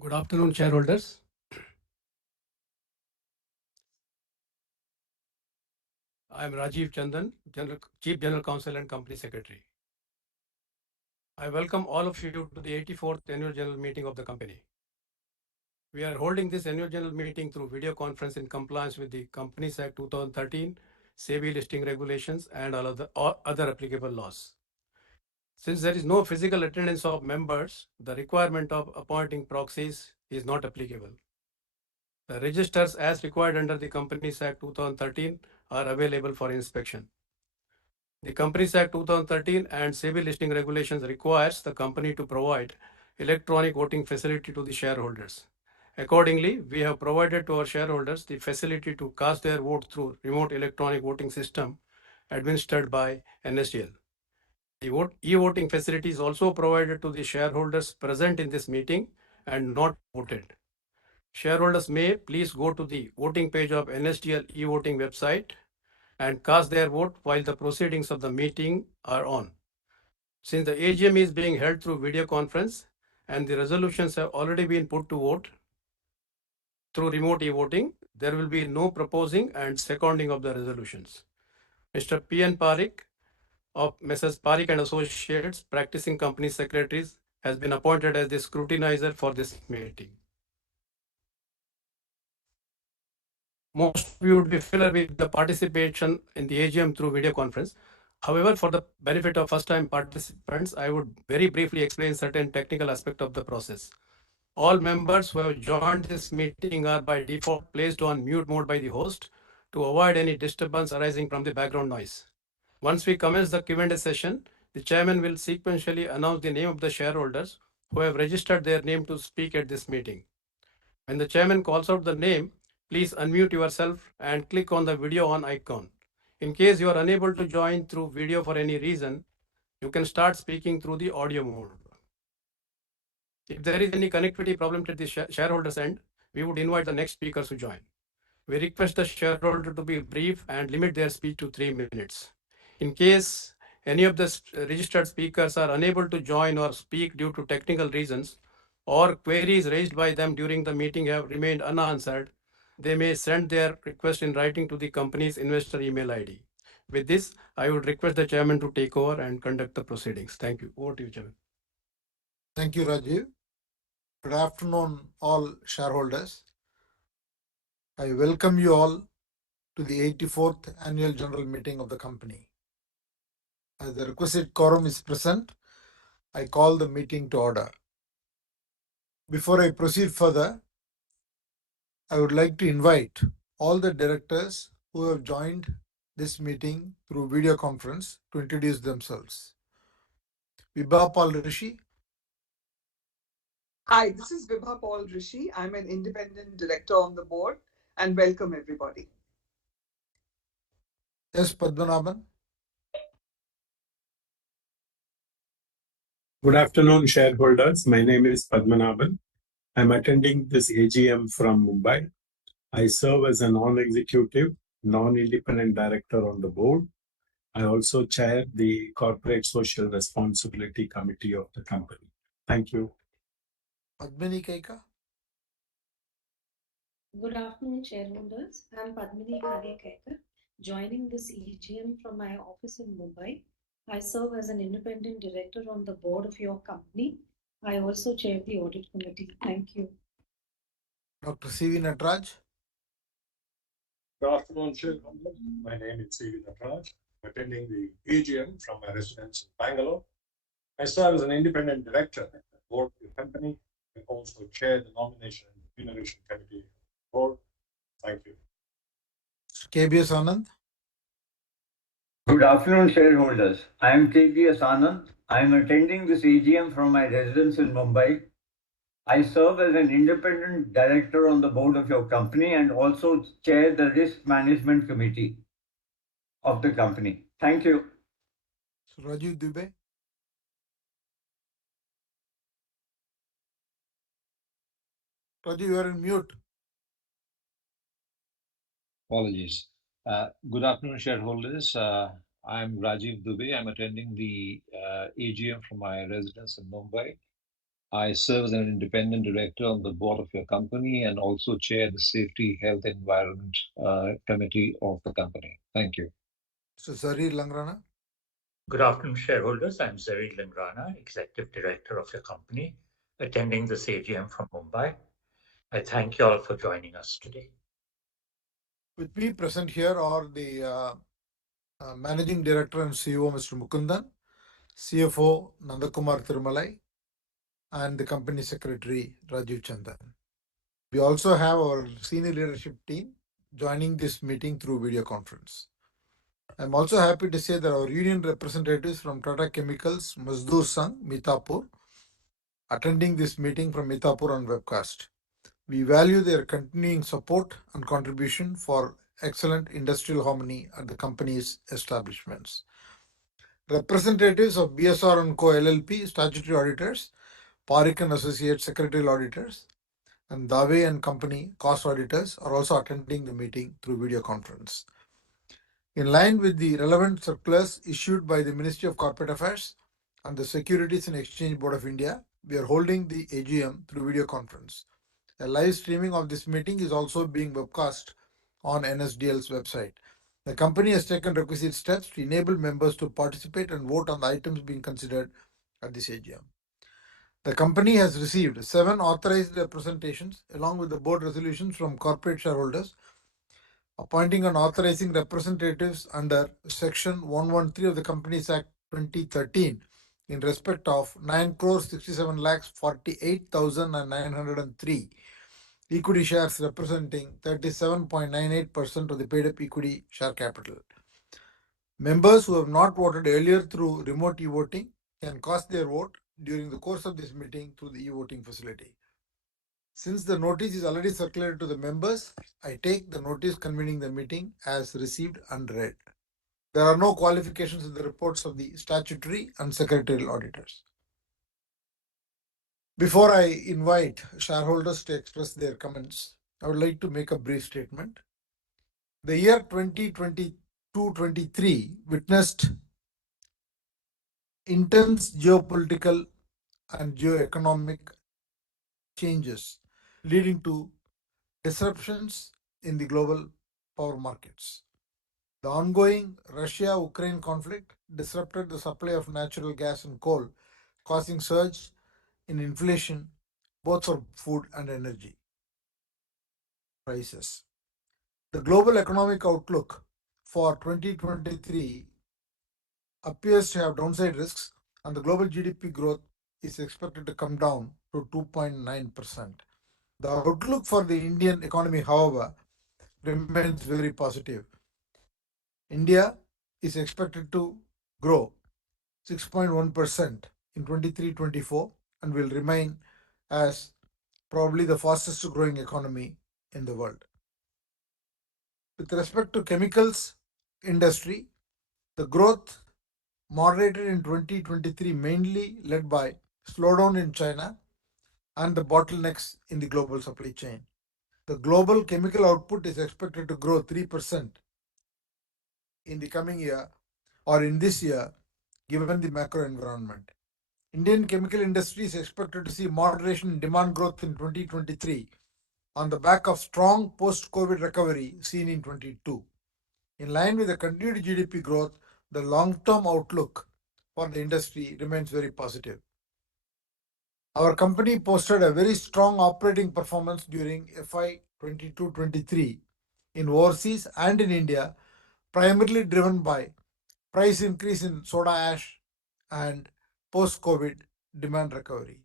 Good afternoon, shareholders. I am Rajiv Chandan, Chief General Counsel and Company Secretary. I welcome all of you to the 84th Annual General Meeting of the company. We are holding this Annual General Meeting through video conference in compliance with the Companies Act 2013, SEBI listing regulations, and all other applicable laws. Since there is no physical attendance of members, the requirement of appointing proxies is not applicable. The registers as required under the Companies Act 2013 are available for inspection. The Companies Act 2013 and SEBI listing regulations requires the company to provide electronic voting facility to the shareholders. Accordingly, we have provided to our shareholders the facility to cast their vote through remote electronic voting system administered by NSDL. The e-voting facility is also provided to the shareholders present in this meeting and not voted. Shareholders may please go to the voting page of NSDL e-voting website and cast their vote while the proceedings of the meeting are on. Since the AGM is being held through video conference and the resolutions have already been put to vote through remote e-voting, there will be no proposing and seconding of the resolutions. Mr. P.N. Parikh of Messrs. Parikh and Associates, practicing company secretaries, has been appointed as the scrutinizer for this meeting. Most of you would be familiar with the participation in the AGM through video conference. However, for the benefit of first-time participants, I would very briefly explain certain technical aspects of the process. All members who have joined this meeting are by default placed on mute mode by the host to avoid any disturbance arising from the background noise. Once we commence the Q&A session, the chairman will sequentially announce the name of the shareholders who have registered their name to speak at this meeting. When the chairman calls out the name, please unmute yourself and click on the video on icon. In case you are unable to join through video for any reason, you can start speaking through the audio mode. If there is any connectivity problem at the shareholders end, we would invite the next speakers to join. We request the shareholder to be brief and limit their speech to 3 minutes. In case any of the registered speakers are unable to join or speak due to technical reasons, or queries raised by them during the meeting have remained unanswered, they may send their request in writing to the company's investor email ID. With this, I would request the chairman to take over and conduct the proceedings. Thank you. Over to you, Chairman. Thank you, Rajiv. Good afternoon, all shareholders. I welcome you all to the 84th Annual General Meeting of the company. As the requisite quorum is present, I call the meeting to order. Before I proceed further, I would like to invite all the directors who have joined this meeting through video conference to introduce themselves. Vibha Paul Rishi. Hi, this is Vibha Paul Rishi. I'm an independent director on the board, and welcome everybody. S. Padmanabhan. Good afternoon, shareholders. My name is Padmanabhan. I'm attending this AGM from Mumbai. I serve as a non-executive, non-independent director on the board. I also chair the Corporate Social Responsibility Committee of the company. Thank you. Padmini Kaika. Good afternoon, shareholders. I'm Padmini Kaika, joining this AGM from my office in Mumbai. I serve as an independent director on the board of your company. I also chair the audit committee. Thank you. Dr. C.V. Nataraj. Good afternoon, shareholders. My name is C.V. Nataraj. I'm attending the AGM from my residence in Bangalore. I serve as an independent director at the board of the company and also chair the nomination and remuneration committee of the board. Thank you. KBS Anand. Good afternoon, shareholders. I am KBS Anand. I am attending this AGM from my residence in Mumbai. I serve as an independent director on the board of your company and also chair the risk management committee of the company. Thank you. Rajiv Dubey. Rajiv, you are in mute. Apologies. Good afternoon, shareholders. I'm Rajiv Dubey. I'm attending the AGM from my residence in Mumbai. I serve as an independent director on the board of your company and also chair the Safety, Health, Environment Committee of the company. Thank you. So Zarir Langrana. Good afternoon, shareholders. I'm Zarir Langrana, Executive Director of your company, attending this AGM from Mumbai. I thank you all for joining us today. With me present here are the Managing Director and CEO, Mr. Mukundan, CFO, Nandakumar Thirumalai, and the Company Secretary, Rajiv Chandan. We also have our senior leadership team joining this meeting through video conference. I'm also happy to say that our union representatives from Tata Chemicals, Mazdoor Sangh, Mitapur, attending this meeting from Mitapur on webcast. We value their continuing support and contribution for excellent industrial harmony at the company's establishments. Representatives of BSR & Co. LLP, statutory auditors, Parikh & Associates, secretarial auditors, and Dave & Company, cost auditors, are also attending the meeting through video conference. In line with the relevant circulars issued by the Ministry of Corporate Affairs and the Securities and Exchange Board of India, we are holding the AGM through video conference. A live streaming of this meeting is also being webcast on NSDL's website. The company has taken requisite steps to enable members to participate and vote on the items being considered at this AGM. The company has received 7 authorized representations along with the board resolutions from corporate shareholders appointing and authorizing representatives under Section 113 of the Companies Act 2013 in respect of 9,67,48,903 equity shares representing 37.98% of the paid-up equity share capital. Members who have not voted earlier through remote e-voting can cast their vote during the course of this meeting through the e-voting facility. Since the notice is already circulated to the members, I take the notice convening the meeting as received and read. There are no qualifications in the reports of the statutory and secretarial auditors. Before I invite shareholders to express their comments, I would like to make a brief statement. The year 2022-23 witnessed intense geopolitical and geoeconomic changes leading to disruptions in the global power markets. The ongoing Russia-Ukraine conflict disrupted the supply of natural gas and coal, causing surge in inflation both for food and energy prices. The global economic outlook for 2023 appears to have downside risks, and the global GDP growth is expected to come down to 2.9%. The outlook for the Indian economy, however, remains very positive. India is expected to grow 6.1% in 23-24 and will remain as probably the fastest growing economy in the world. With respect to chemicals industry, the growth moderated in 2023, mainly led by slowdown in China and the bottlenecks in the global supply chain. The global chemical output is expected to grow 3% in the coming year or in this year, given the macro environment. Indian chemical industry is expected to see moderation in demand growth in 2023 on the back of strong post-COVID recovery seen in 22. In line with the continued GDP growth, the long-term outlook for the industry remains very positive. Our company posted a very strong operating performance during FY 22-23 in overseas and in India, primarily driven by price increase in soda ash and post-COVID demand recovery.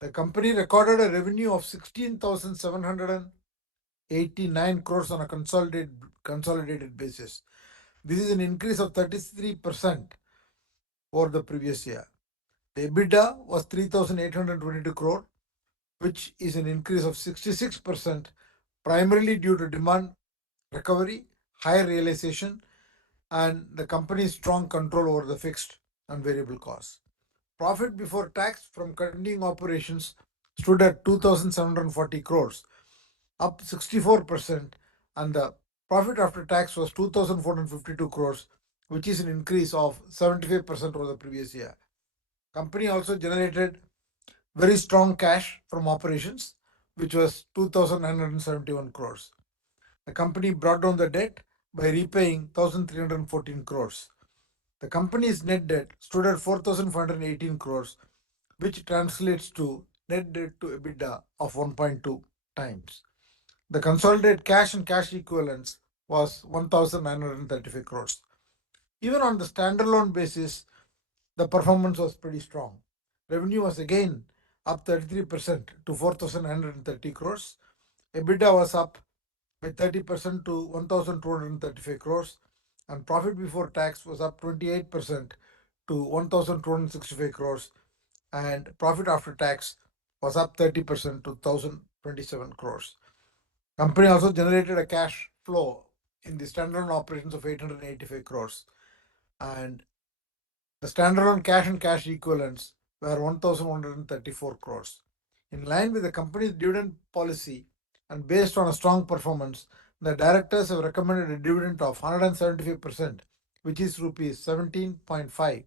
The company recorded a revenue of 16,789 crores on a consolidated basis. This is an increase of 33% over the previous year. The EBITDA was 3,822 crore, which is an increase of 66%, primarily due to demand recovery, higher realization, and the company's strong control over the fixed and variable costs. Profit before tax from continuing operations stood at 2,740 crores, up 64%, and the profit after tax was 2,452 crores, which is an increase of 75% over the previous year. Company also generated very strong cash from operations, which was 2,971 crores. The company brought down the debt by repaying 1,314 crores. The company's net debt stood at 4,518 crores, which translates to net debt to EBITDA of 1.2 times. The consolidated cash and cash equivalents was 1,935 crores. Even on the standalone basis, the performance was pretty strong. Revenue was again up 33% to 4,930 crores. EBITDA was up by 30% to 1,235 crores, and profit before tax was up 28% to 1,265 crores, and profit after tax was up 30% to 1,027 crores. Company also generated a cash flow in the standalone operations of 885 crores, and the standalone cash and cash equivalents were 1,134 crores. In line with the company's dividend policy and based on a strong performance, the directors have recommended a dividend of 175%, which is rupees 17.5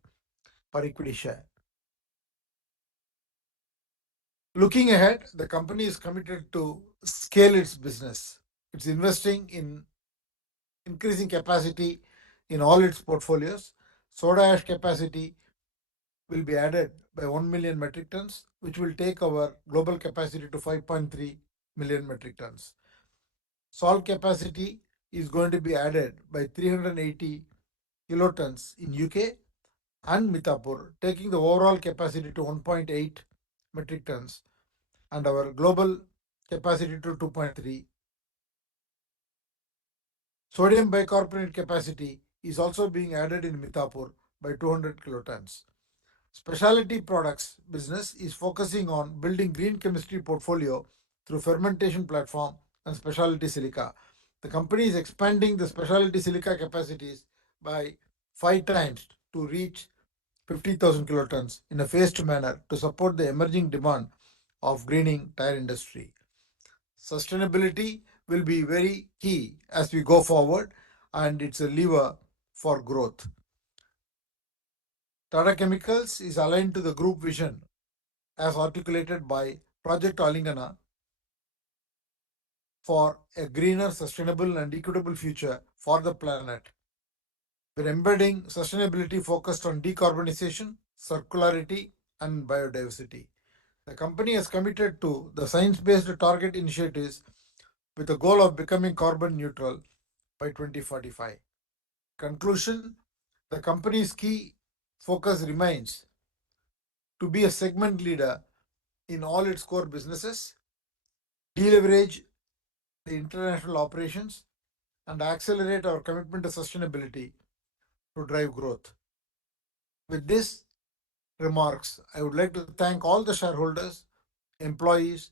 per equity share. Looking ahead, the company is committed to scale its business. It's investing in increasing capacity in all its portfolios. Soda ash capacity will be added by 1 million metric tons, which will take our global capacity to 5.3 million metric tons. Salt capacity is going to be added by 380 kilotons in UK and Mithapur, taking the overall capacity to 1.8 metric tons and our global capacity to 2.3. Sodium bicarbonate capacity is also being added in Mithapur by 200 kilotons. Specialty products business is focusing on building green chemistry portfolio through fermentation platform and specialty silica. The company is expanding the specialty silica capacities by 5 times to reach 50,000 kilotons in a phased manner to support the emerging demand of greening tire industry. Sustainability will be very key as we go forward, and it's a lever for growth. Tata Chemicals is aligned to the group vision as articulated by Project Alingana for a greener, sustainable and equitable future for the planet. We're embedding sustainability focused on decarbonization, circularity and biodiversity. The company has committed to the science-based target initiatives with the goal of becoming carbon neutral by 2045. Conclusion, the company's key focus remains to be a segment leader in all its core businesses, deleverage the international operations, and accelerate our commitment to sustainability to drive growth. With this remarks, I would like to thank all the shareholders, employees,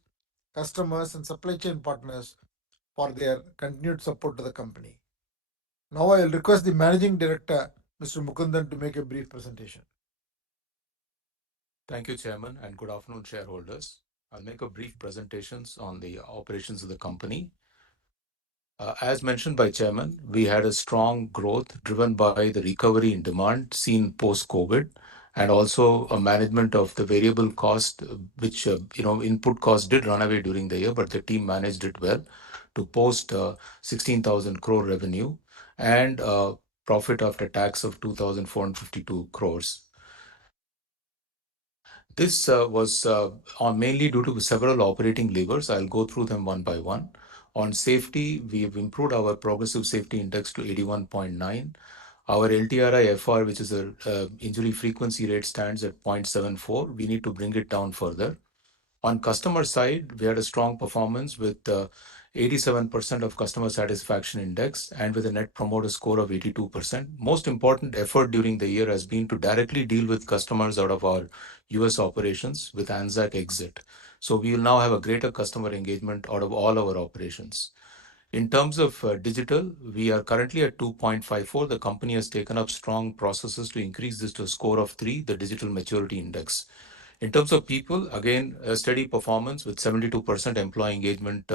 customers, and supply chain partners for their continued support to the company. Now I will request the Managing Director, Mr. Mukundan, to make a brief presentation. Thank you, Chairman, and good afternoon, shareholders. I'll make a brief presentation on the operations of the company. As mentioned by Chairman, we had a strong growth driven by the recovery in demand seen post-COVID, and also a management of the variable cost, which input costs did run away during the year, but the team managed it well to post 16,000 crore revenue and profit after tax of 2,452 crores. This was mainly due to several operating levers. I'll go through them one by one. On safety, we have improved our progressive safety index to 81.9. Our LTRI FR, which is a injury frequency rate, stands at 0.74. We need to bring it down further. On customer side, we had a strong performance with 87% of customer satisfaction index and with a net promoter score of 82%. Most important effort during the year has been to directly deal with customers out of our US operations with ANZAC exit. So we will now have a greater customer engagement out of all our operations. In terms of digital, we are currently at 2.54. The company has taken up strong processes to increase this to a score of 3, the digital maturity index. In terms of people, again, a steady performance with 72% employee engagement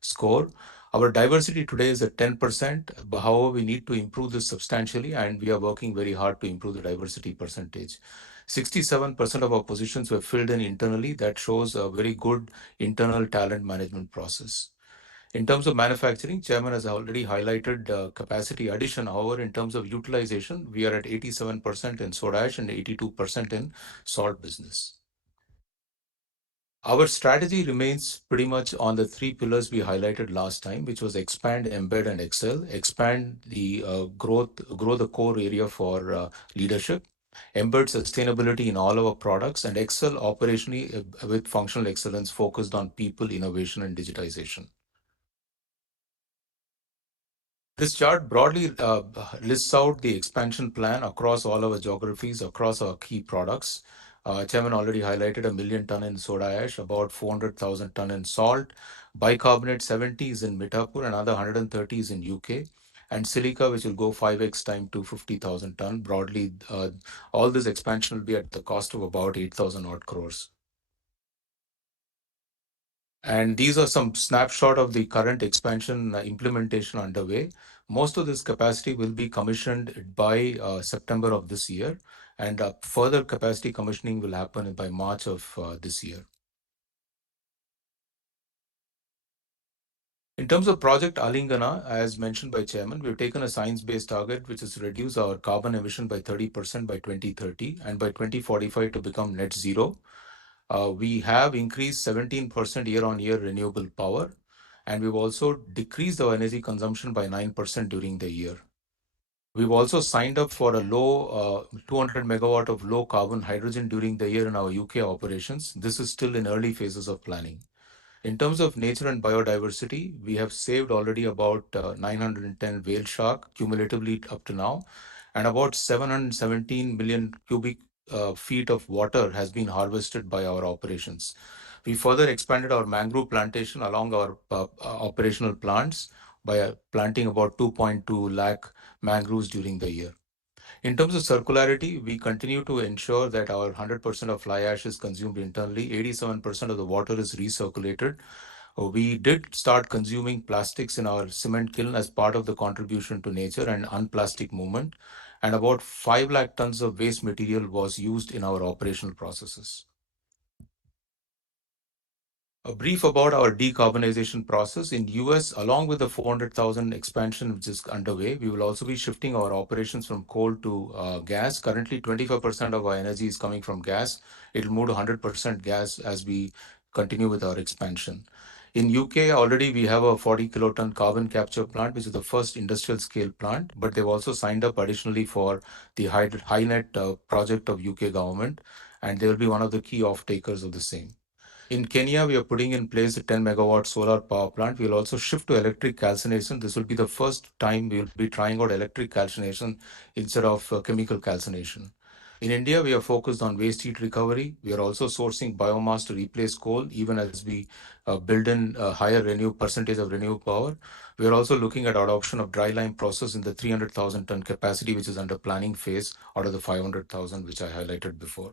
score. Our diversity today is at 10%. However, we need to improve this substantially, and we are working very hard to improve the diversity percentage. 67% of our positions were filled in internally. That shows a very good internal talent management process. In terms of manufacturing, Chairman has already highlighted capacity addition. However, in terms of utilization, we are at 87% in soda ash and 82% in salt business. Our strategy remains pretty much on the three pillars we highlighted last time, which was expand, embed, and excel. Expand the grow the core area for leadership, embed sustainability in all our products, and excel operationally with functional excellence focused on people, innovation, and digitization. This chart broadly lists out the expansion plan across all our geographies, across our key products. Chairman already highlighted 1 million ton in soda ash, about 400,000 ton in salt. Bicarbonate 70 is in Mithapur, another 130 is in UK. And silica, which will go 5x time to 50,000 ton. Broadly, all this expansion will be at the cost of about 8,000 odd crores. And these are some snapshot of the current expansion implementation underway. Most of this capacity will be commissioned by September of this year, and further capacity commissioning will happen by March of this year. In terms of Project Alingana, as mentioned by Chairman, we've taken a science-based target, which is to reduce our carbon emission by 30% by 2030 and by 2045 to become net zero. We have increased 17% year-on-year renewable power, and we've also decreased our energy consumption by 9% during the year. We've also signed up for a low 200 megawatt of low carbon hydrogen during the year in our UK operations. This is still in early phases of planning. In terms of nature and biodiversity, we have saved already about 910 whale shark cumulatively up to now, and about 717 million cubic feet of water has been harvested by our operations. We further expanded our mangrove plantation along our operational plants by planting about 2.2 lakh mangroves during the year. In terms of circularity, we continue to ensure that our 100% of fly ash is consumed internally, 87% of the water is recirculated. We did start consuming plastics in our cement kiln as part of the contribution to nature and unplastic movement, and about 5 lakh tons of waste material was used in our operational processes. A brief about our decarbonization process. In US, along with the 400,000 expansion which is underway, we will also be shifting our operations from coal to gas. Currently, 25% of our energy is coming from gas. It will move to 100% gas as we continue with our expansion. In UK, already we have a 40 kiloton carbon capture plant, which is the first industrial scale plant, but they've also signed up additionally for the HyNet project of UK government, and they will be one of the key off-takers of the same. In Kenya, we are putting in place a 10 megawatt solar power plant. We will also shift to electric calcination. This will be the first time we will be trying out electric calcination instead of chemical calcination. In India, we are focused on waste heat recovery. We are also sourcing biomass to replace coal, even as we build in a higher percentage of renewable power. We are also looking at adoption of dry lime process in the 300,000 ton capacity, which is under planning phase out of the 500,000, which I highlighted before.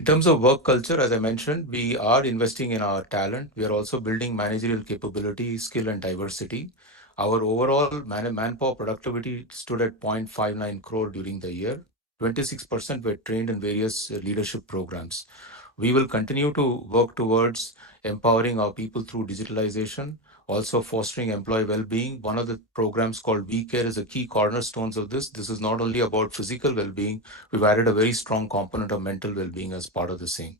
In terms of work culture, as I mentioned, we are investing in our talent. We are also building managerial capability, skill, and diversity. Our overall manpower productivity stood at 0.59 crore during the year. 26% were trained in various leadership programs. We will continue to work towards empowering our people through digitalization, also fostering employee well-being. One of the programs called We Care is a key cornerstones of this. This is not only about physical well-being, we've added a very strong component of mental well-being as part of the same.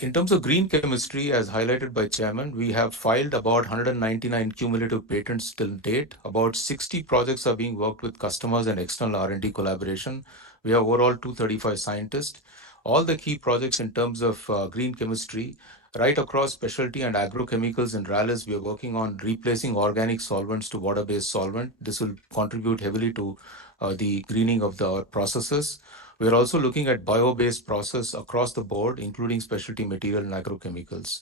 In terms of green chemistry, as highlighted by Chairman, we have filed about 199 cumulative patents till date. About 60 projects are being worked with customers and external R&D collaboration. We have overall 235 scientists. All the key projects in terms of green chemistry, right across specialty and agrochemicals in Rallis, we are working on replacing organic solvents to water-based solvent. This will contribute heavily to the greening of the processes. We are also looking at bio-based process across the board, including specialty material and agrochemicals.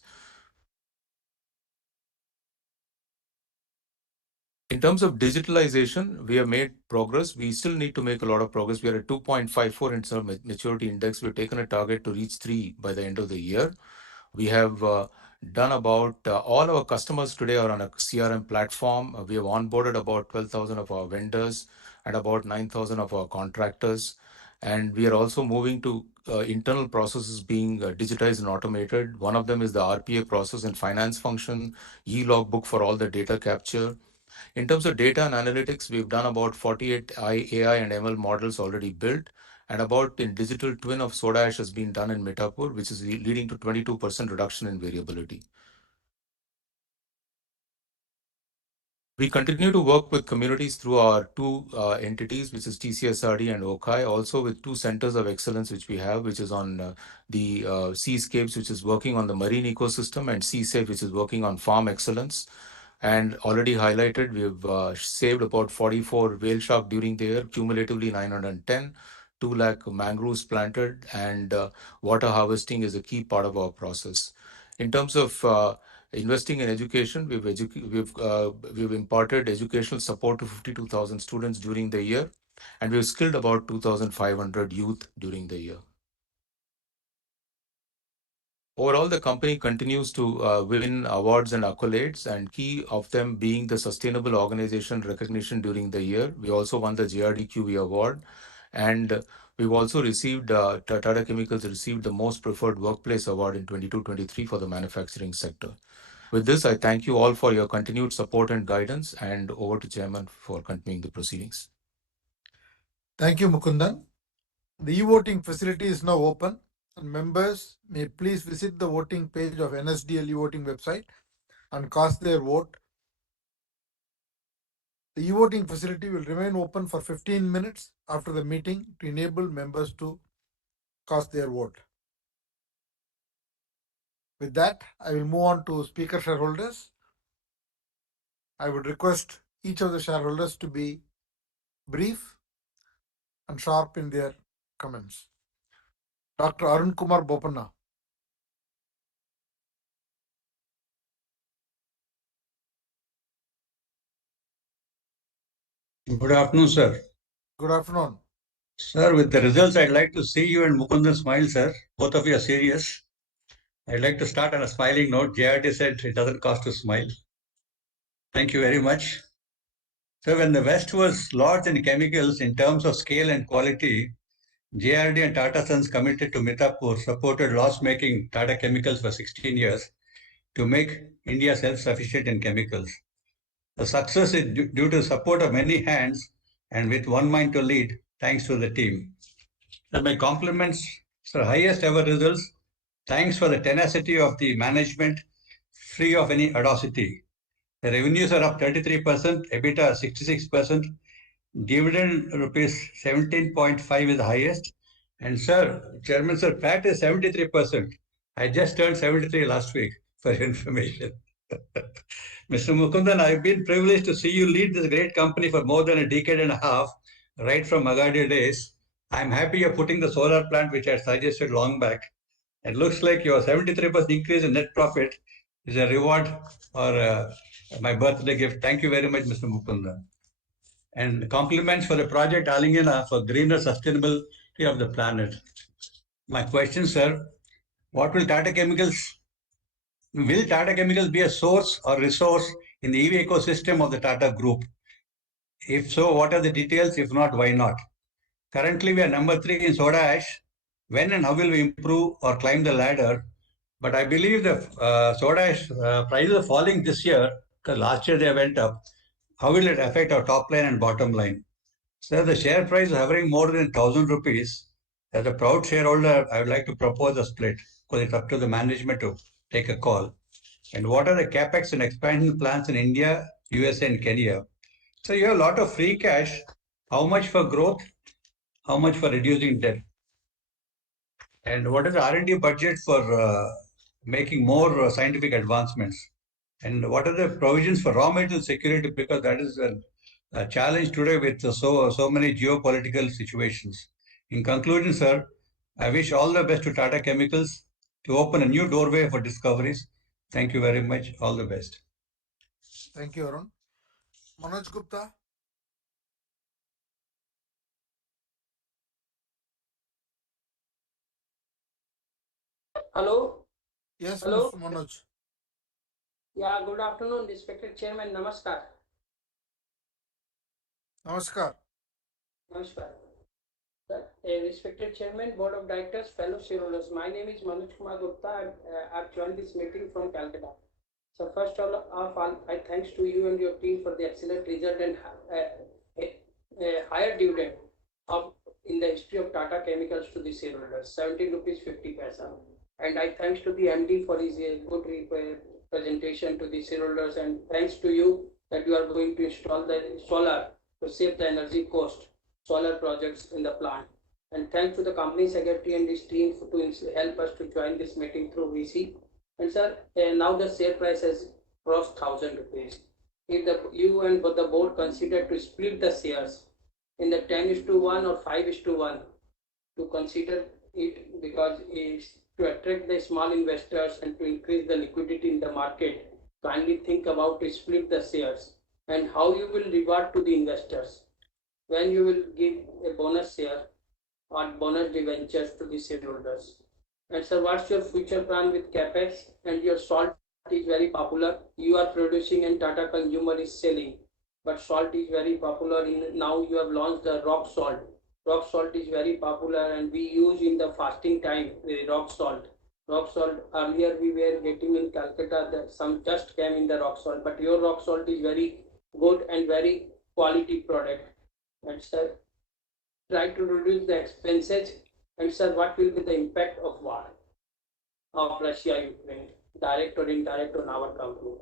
In terms of digitalization, we have made progress. We still need to make a lot of progress. We are at 2.54 in terms of maturity index. We've taken a target to reach 3 by the end of the year. We have done about all our customers today are on a CRM platform. We have onboarded about 12,000 of our vendors and about 9,000 of our contractors. And we are also moving to internal processes being digitized and automated. One of them is the RPA process and finance function, e-logbook for all the data capture. In terms of data and analytics, we've done about 48 AI and ML models already built, and about in digital twin of soda ash has been done in Metapur, which is leading to 22% reduction in variability. We continue to work with communities through our two entities, which is TCSRD and OKAI, also with two centers of excellence which we have, which is on the Seascapes, which is working on the marine ecosystem, and SeaSafe, which is working on farm excellence. And already highlighted, we have saved about 44 whale shark during the year, cumulatively 910, 2 lakh mangroves planted, and water harvesting is a key part of our process. In terms of investing in education, we've imparted educational support to 52,000 students during the year, and we've skilled about 2,500 youth during the year. Overall, the company continues to win awards and accolades, and key of them being the Sustainable Organization recognition during the year. We also won the JRDQV award, and we've also received, Tata Chemicals received the Most Preferred Workplace Award in 22-23 for the manufacturing sector. With this, I thank you all for your continued support and guidance, and over to Chairman for continuing the proceedings. Thank you, Mukundan. The e-voting facility is now open, and members may please visit the voting page of NSDL e-voting website and cast their vote. The e-voting facility will remain open for 15 minutes after the meeting to enable members to cast their vote. With that, I will move on to speaker shareholders. I would request each of the shareholders to be brief and sharp in their comments. Dr. Arun Kumar Bopanna. Good afternoon, sir. Good afternoon. Sir, with the results, I'd like to see you and Mukundan smile, sir. Both of you are serious. I'd like to start on a smiling note. JRD said it doesn't cost to smile. Thank you very much. So when the West was large in chemicals in terms of scale and quality, JRD and Tata Sons committed to Mithapur supported loss-making Tata Chemicals for 16 years to make India self-sufficient in chemicals. The success is due to support of many hands and with one mind to lead, thanks to the team. So my compliments for highest ever results. Thanks for the tenacity of the management, free of any adversity. The revenues are up 33%, EBITDA 66%, dividend rupees 17.5 is the highest. And sir, Chairman sir, PAT is 73%. I just turned 73 last week, for your information. Mr. Mukundan, I've been privileged to see you lead this great company for more than a decade and a half, right from Magadia days. I'm happy you're putting the solar plant, which I suggested long back. It looks like your 73% increase in net profit is a reward for my birthday gift. Thank you very much, Mr. Mukundan. And compliments for the project Alingana for greener sustainability of the planet. My question, sir, what will Tata Chemicals be a source or resource in the EV ecosystem of the Tata Group? If so, what are the details? If not, why not? Currently, we are number 3 in soda ash. When and how will we improve or climb the ladder? But I believe the soda ash prices are falling this year because last year they went up. How will it affect our top line and bottom line? Sir, the share price is hovering more than 1,000 rupees. As a proud shareholder, I would like to propose a split because it's up to the management to take a call. And what are the capex and expansion plans in India, USA, and Kenya? So you have a lot of free cash. How much for growth? How much for reducing debt? And what is the R&D budget for making more scientific advancements? And what are the provisions for raw material security? Because that is a challenge today with so many geopolitical situations. In conclusion, sir, I wish all the best to Tata Chemicals to open a new doorway for discoveries. Thank you very much. All the best. Thank you, Arun. Manoj Gupta. Hello. Yes, Hello. Mr. Manoj. Yeah, good afternoon, respected Chairman. Namaskar. Namaskar. Namaskar. Respected Chairman, Board of Directors, fellow shareholders, my name is Manoj Kumar Gupta. I've joined this meeting from Calcutta. So first of all, I thanks to you and your team for the excellent result and higher dividend of in the history of Tata Chemicals to the shareholders, 17 rupees 50 paisa. And I thanks to the MD for his good presentation to the shareholders, and thanks to you that you are going to install the solar to save the energy cost, solar projects in the plant. And thanks to the company secretary and his team to help us to join this meeting through VC. And sir, now the share price has crossed 1,000 rupees. If you and the board consider to split the shares in the 10:1 or 5:1, to consider it, because it's to attract the small investors and to increase the liquidity in the market, kindly think about to split the shares and how you will reward to the investors when you will give a bonus share or bonus debentures to the shareholders. And sir, what's your future plan with capex? And your salt is very popular. You are producing and Tata Consumer is selling, but salt is very popular. Now you have launched the rock salt. Rock salt is very popular, and we use in the fasting time the rock salt. Rock salt, earlier we were getting in Calcutta that some just came in the rock salt, but your rock salt is very good and very quality product. And sir, try to reduce the expenses. And sir, what will be the impact of war of Russia Ukraine, direct or indirect, on our company?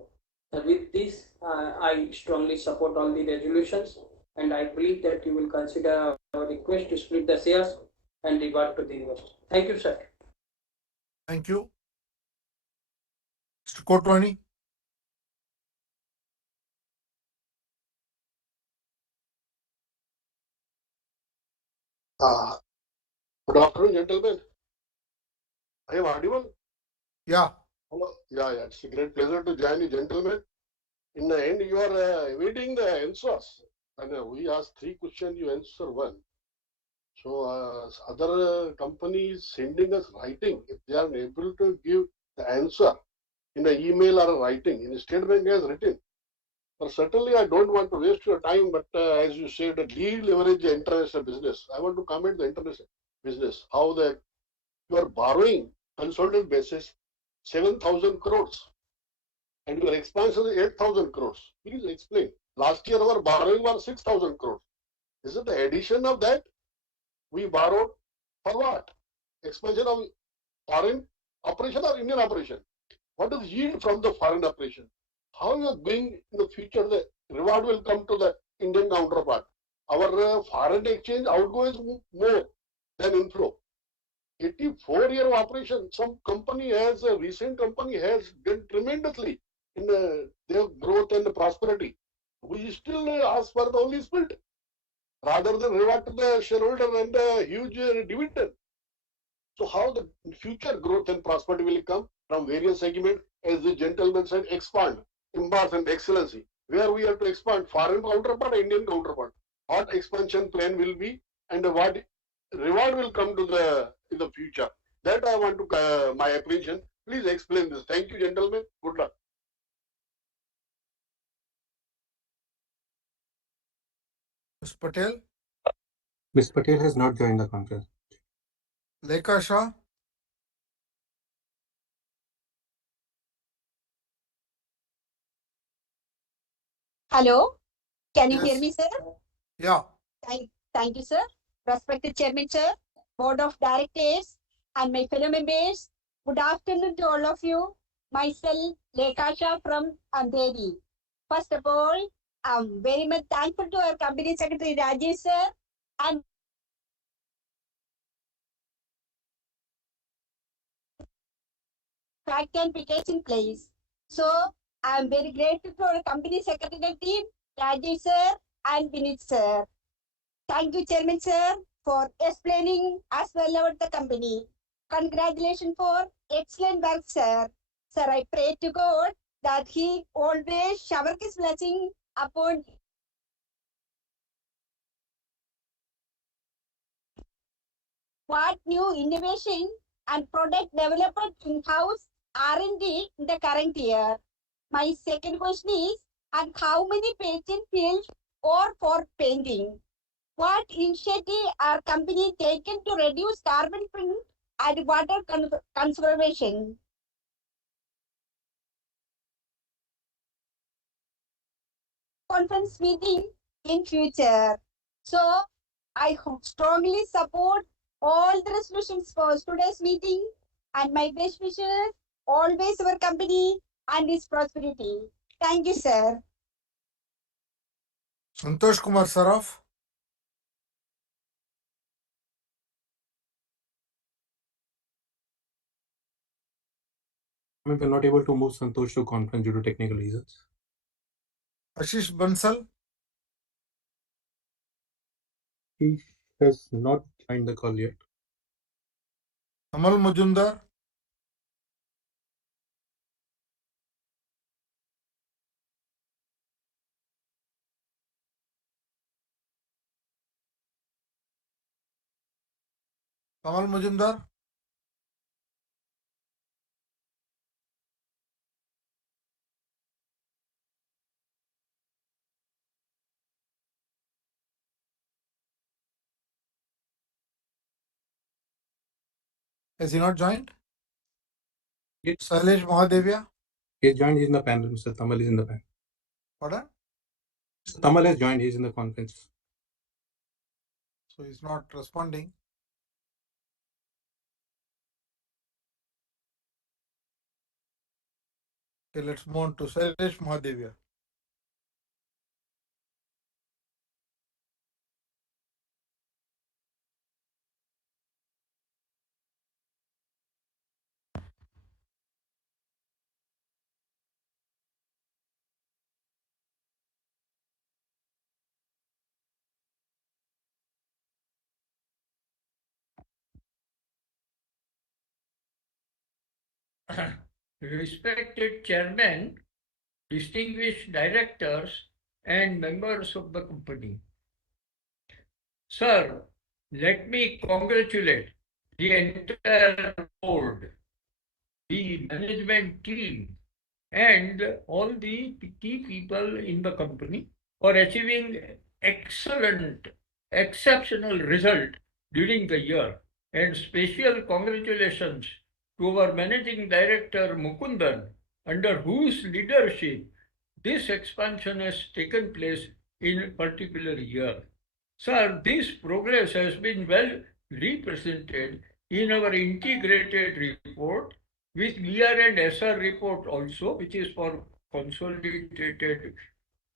So with this, I strongly support all the resolutions, and I believe that you will consider our request to split the shares and reward to the investors. Thank you, sir. Thank you. Mr. Kotwani. Good afternoon, gentlemen. I am audible? Yeah. Hello. Yeah, it's a great pleasure to join you, gentlemen. In the end, you are awaiting the answers. And we ask 3 questions, you answer 1. So, other companies sending us writing, if they are able to give the answer in an email or a writing, in State Bank has written. But certainly, I don't want to waste your time, but as you said, lead leverage the international business. I want to comment the international business, how you are borrowing consolidated basis 7,000 crores and your expansion is 8,000 crores. Please explain. Last year our borrowing was 6,000 crores. Is it the addition of that? We borrowed for what? Expansion of foreign operation or Indian operation? What is yield from the foreign operation? How you are going in the future? The reward will come to the Indian counterpart. Our foreign exchange outgo is more than inflow. 84-year of operation. Some company has, a recent company has done tremendously in their growth and prosperity. We still ask for the only split rather than reward to the shareholder and a huge dividend. So how the future growth and prosperity will come from various segments, as the gentleman said, expand, embark and excellency. Where we have to expand, foreign counterpart, Indian counterpart. What expansion plan will be and what reward will come to the in the future. That I want to my apprehension. Please explain this. Thank you, gentlemen. Good luck. Mr. Patel. Ms. Patel has not joined the conference. Lekha Shah. Hello, can you hear Yes. me, sir? Yeah. Thank you, sir. Respected Chairman, sir, Board of Directors, and my fellow members, good afternoon to all of you. Myself, Lekha Shah from Andheri. First of all, I'm very much thankful to our Company Secretary Rajesh, sir, and fact and figures in place. So, I'm very grateful to our Company Secretary team, Rajesh, sir, and Vinit, sir. Thank you, Chairman, sir, for explaining as well about the company. Congratulations for excellent work, sir. Sir, I pray to God that He always shower His blessing upon what new innovation and product development in-house R&D in the current year. My second question is, and how many patent fields or for painting? What initiative are company taken to reduce carbon print and water conservation? Conference meeting in future. So I strongly support all the resolutions for today's meeting and my best wishes always our company and its prosperity. Thank you, sir. Santosh Kumar Saraf. We are not able to move Santosh to conference due to technical reasons. Ashish Bansal. He has not joined the call yet. Amal Majumdar. Kamal Majumdar. Has he not joined? Yes. Sailesh Mahadevia. He has joined. He's in the panel. Mr. Tamal is in the panel. Pardon? Mr. Tamal has joined. He's in the conference. So he's not responding. Okay, let's move on to Sailesh Mahadevia. Respected Chairman, distinguished directors, and members of the company. Sir, let me congratulate the entire board, the management team, and all the key people in the company for achieving exceptional result during the year. And special congratulations to our Managing Director Mukundan, under whose leadership this expansion has taken place in a particular year. Sir, this progress has been well represented in our integrated report with VR and SR report also, which is for consolidated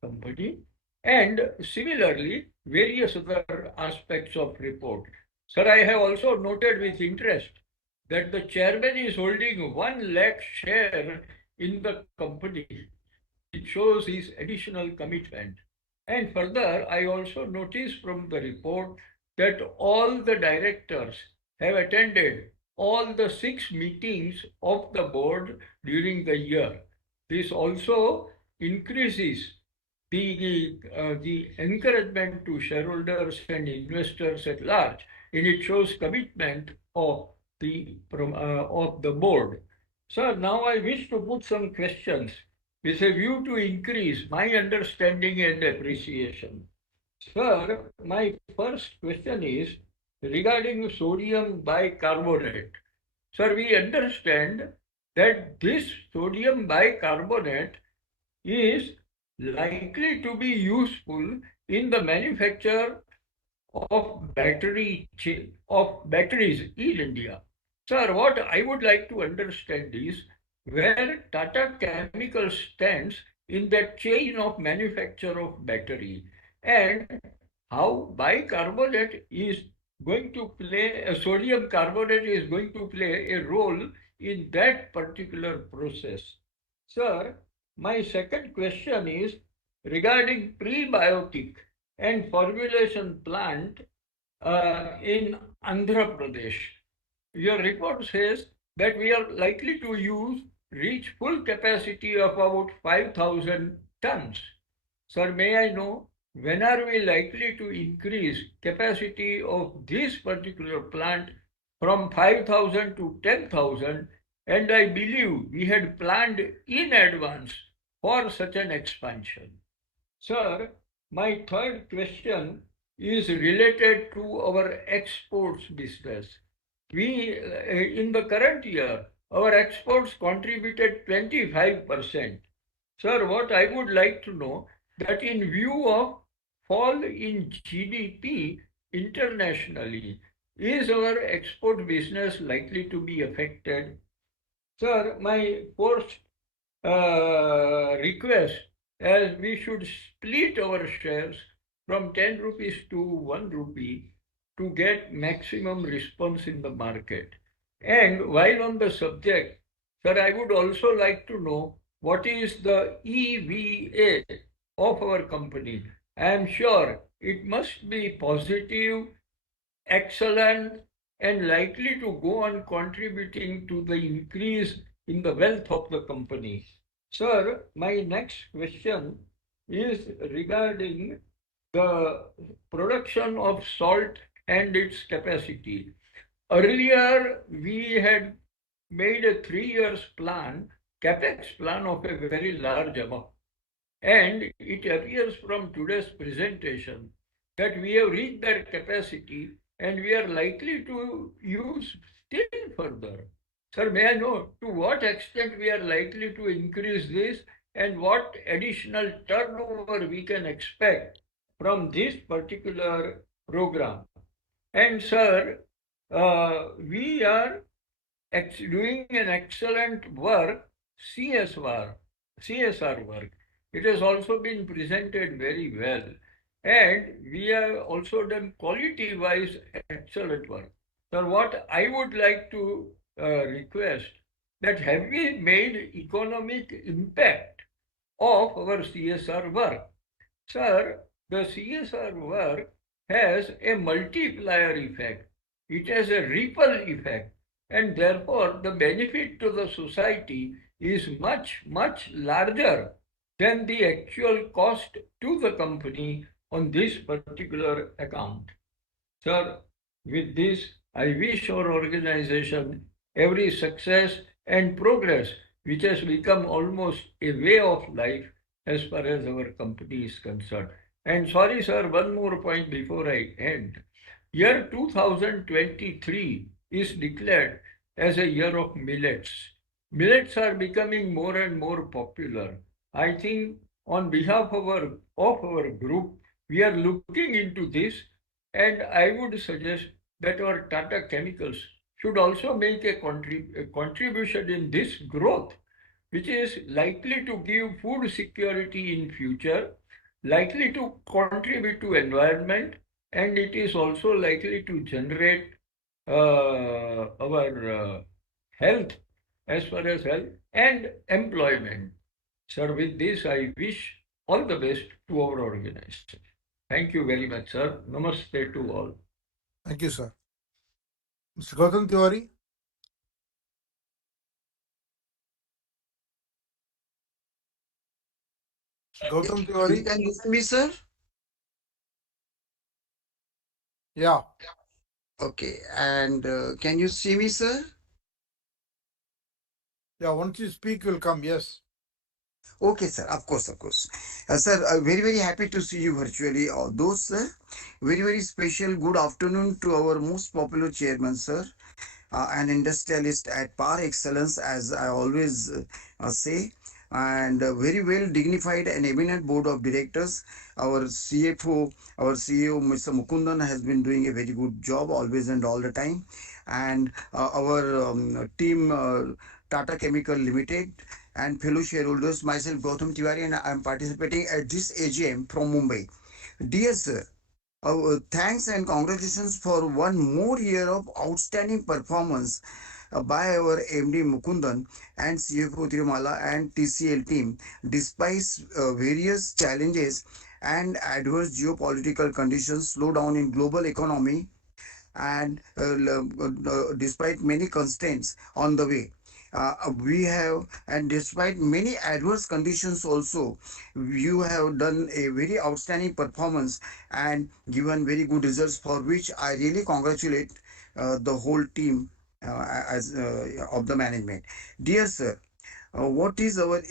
company, and similarly various other aspects of report. Sir, I have also noted with interest that the chairman is holding 1 lakh share in the company. It shows his additional commitment. And further, I also noticed from the report that all the directors have attended all the 6 meetings of the board during the year. This also increases the encouragement to shareholders and investors at large, and it shows commitment of the board. Sir, now I wish to put some questions with a view to increase my understanding and appreciation. Sir, my first question is regarding sodium bicarbonate. Sir, we understand that this sodium bicarbonate is likely to be useful in the manufacture of batteries in India. Sir, what I would like to understand is where Tata Chemicals stands in that chain of manufacture of battery, and how bicarbonate is going to play, sodium carbonate is going to play a role in that particular process. Sir, my second question is regarding prebiotic and formulation plant in Andhra Pradesh. Your report says that we are likely to reach full capacity of about 5,000 tons. Sir, may I know when are we likely to increase capacity of this particular plant from 5,000 to 10,000? And I believe we had planned in advance for such an expansion? Sir, my third question is related to our exports business. We, in the current year, our exports contributed 25%. Sir, what I would like to know that in view of fall in GDP internationally, is our export business likely to be affected? Sir, my fourth request as we should split our shares from 10 rupees to 1 rupee to get maximum response in the market. And while on the subject, sir, I would also like to know what is the EVA of our company. I am sure it must be positive, excellent, and likely to go on contributing to the increase in the wealth of the company. Sir, my next question is regarding the production of salt and its capacity. Earlier, we had made a 3 years plan, capex plan of a very large amount. And it appears from today's presentation that we have reached their capacity and we are likely to use still further. Sir, may I know to what extent we are likely to increase this and what additional turnover we can expect from this particular program? And sir, we are doing an excellent work, CSR work. It has also been presented very well. And we have also done quality-wise excellent work. So what I would like to request that have we made economic impact of our CSR work? Sir, the CSR work has a multiplier effect. It has a ripple effect. And therefore, the benefit to the society is much, much larger than the actual cost to the company on this particular account. Sir, with this, I wish our organization every success and progress, which has become almost a way of life as far as our company is concerned. And sorry, sir, one more point before I end. Year 2023 is declared as a year of millets. Millets are becoming more and more popular. I think on behalf of our group, we are looking into this, and I would suggest that our Tata Chemicals should also make a contribution in this growth, which is likely to give food security in future, likely to contribute to environment, and it is also likely to generate our health as far as health and employment. Sir, with this, I wish all the best to our organization. Thank you very much, sir. Namaste to all. Thank you, sir. Mr. Gautam Tiwari. Gautam Tiwari. Can you hear me, sir? Yeah. Okay. And can you see me, sir? Yeah, once you speak, you'll come. Yes. Okay, sir. Of course, of course. Sir, very, very happy to see you virtually. Those, sir, very, very special good afternoon to our most popular chairman, sir. An industrialist at par excellence, as I always say, and very well dignified and eminent board of directors. Our CFO, our CEO, Mr. Mukundan, has been doing a very good job always and all the time. And our team, Tata Chemical Limited, and fellow shareholders, myself, Gautam Tiwari, and I am participating at this AGM from Mumbai. Dear sir, thanks and congratulations for one more year of outstanding performance by our MD Mukundan and CFO Tirumala and TCL team, despite various challenges and adverse geopolitical conditions, slowdown in global economy, and despite many constraints on the way. We have, and despite many adverse conditions also, you have done a very outstanding performance and given very good results, for which I really congratulate the whole team as of the management. Dear sir, what is our?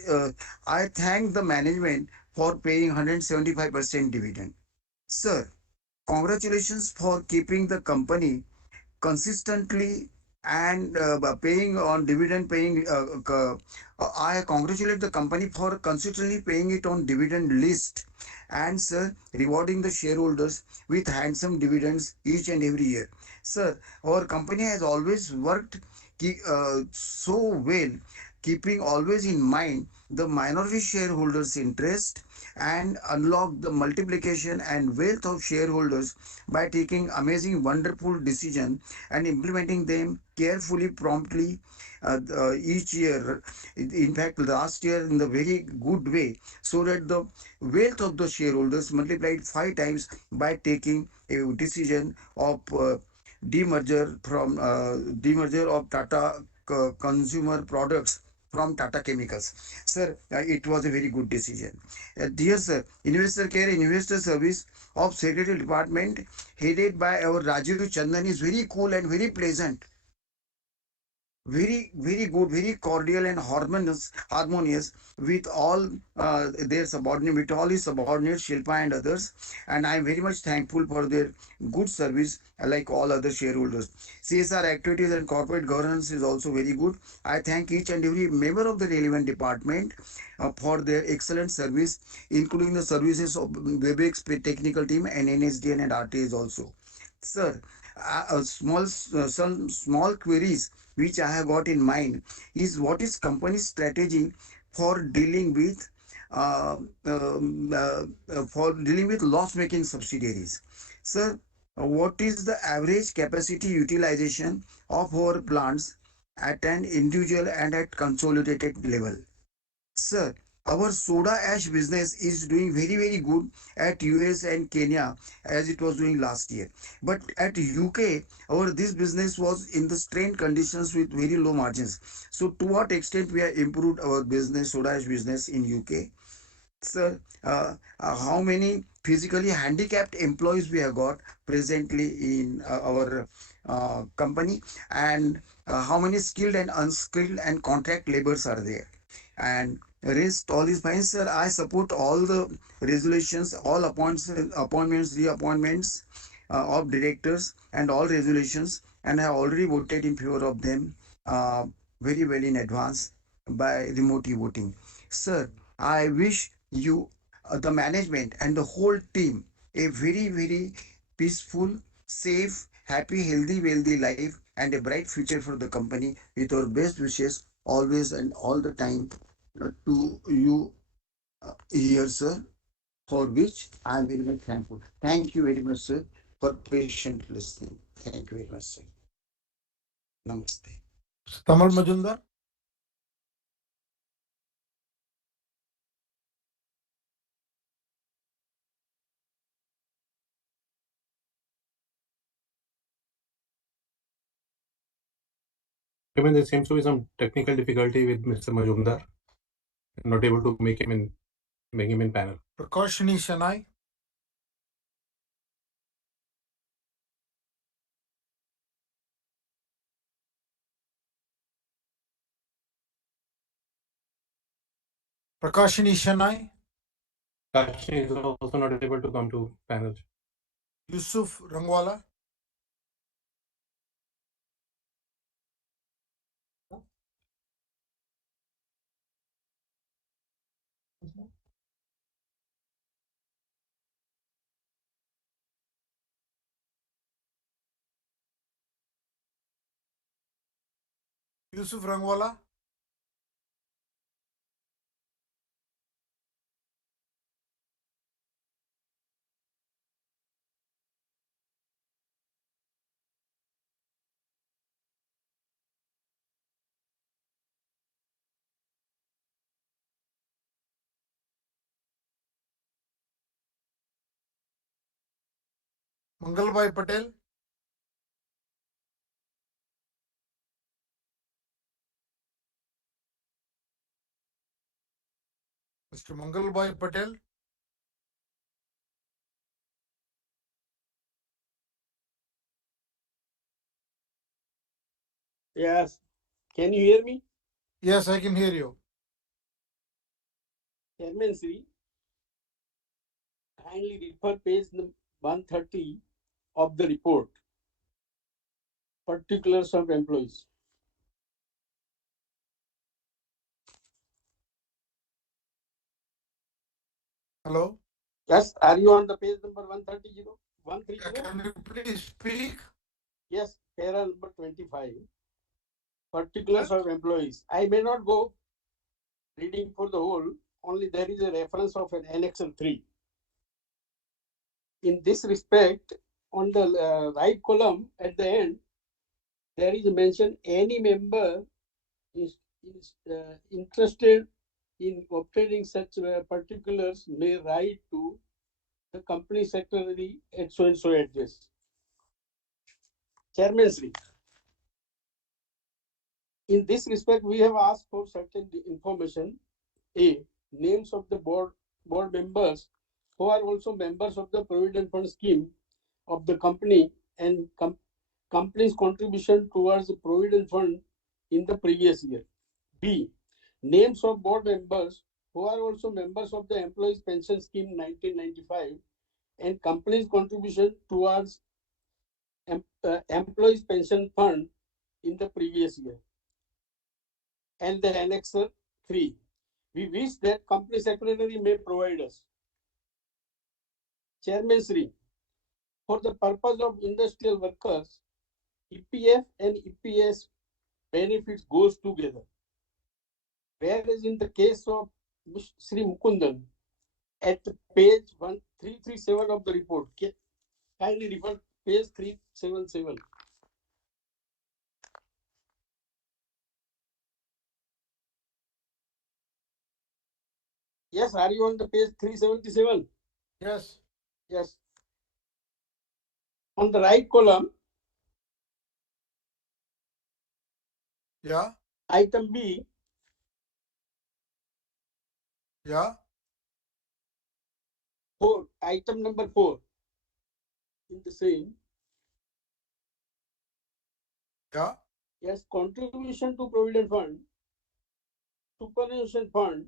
I thank the management for paying 175% dividend. Sir, congratulations for keeping the company consistently and paying on dividend paying I congratulate the company for consistently paying it on dividend list and sir rewarding the shareholders with handsome dividends each and every year. Sir, our company has always worked so well, keeping always in mind the minority shareholders interest and unlock the multiplication and wealth of shareholders by taking amazing wonderful decision and implementing them carefully promptly each year. In fact, last year in the very good way, so that the wealth of the shareholders multiplied 5 times by taking a decision of demerger of Tata Consumer Products from Tata Chemicals. Sir, it was a very good decision. Dear sir, Investor Care and Investor Service of Secretarial Department headed by our Rajiv Chandan is very cool and very pleasant. Very good, very cordial and harmonious with all their subordinate, with all his subordinates, Shilpa and others. And I am very much thankful for their good service, like all other shareholders. CSR activities and corporate governance is also very good. I thank each and every member of the relevant department for their excellent service, including the services of WebEx technical team and NSDN and RTS also. Sir, some small queries which I have got in mind is what is company's strategy for dealing with loss-making subsidiaries. Sir, what is the average capacity utilization of our plants at an individual and at consolidated level? Sir, our soda ash business is doing very good at US and Kenya as it was doing last year. But at UK, our this business was in the strained conditions with very low margins. So to what extent we have improved our business, soda ash business in UK? Sir, how many physically handicapped employees we have got presently in our company, and how many skilled and unskilled and contract laborers are there? And rest all is fine, sir. I support all the resolutions, all appointments, reappointments of directors and all resolutions, and I already voted in favor of them very well in advance by remote voting. Sir, I wish you, the management and the whole team, a very peaceful, safe, happy, healthy, wealthy life and a bright future for the company with our best wishes always and all the time to you here, sir, for which I am very much thankful. Thank you very much, sir, for patient listening. Thank you very much, sir. Namaste. Tamal Majumdar. Even there seems to be some technical difficulty with Mr. Majumdar. I'm not able to make him in panel. Prakashini Shanai. Prakashini Shanai. Kashi is also not able to come to panel. Yusuf Rangwala. Yusuf Rangwala. Mangalbhai Patel. Mr. Mangalbhai Patel. Yes. Can you hear me? Yes, I can hear you. Chairman Sri, kindly refer page 130 of the report, particulars of employees. Hello? Yes, are you on the page number 130? 130? Can you please speak? Yes, para number 25. Particulars of employees. I may not go reading for the whole, only there is a reference of an annexure 3. In this respect, on the right column at the end, there is a mention any member is interested in obtaining such particulars may write to the company secretary at so and so address. Chairman Sri, in this respect, we have asked for certain information. A, names of the board members who are also members of the provident fund scheme of the company and company's contribution towards the provident fund in the previous year. B, names of board members who are also members of the employees pension scheme 1995 and company's contribution towards employees pension fund in the previous year. And the annexer 3. We wish that company secretary may provide us. Chairman Sri, for the purpose of industrial workers, EPF and EPS benefits goes together. Whereas in the case of Sri Mukundan, at page 337 of the report, kindly refer page 377. Yes, are you on the page 377? Yes. Yes. On the right column, Yeah. item B. Yeah. Item number 4. In the same. Yeah. Yes, contribution to provident fund, superannuation fund,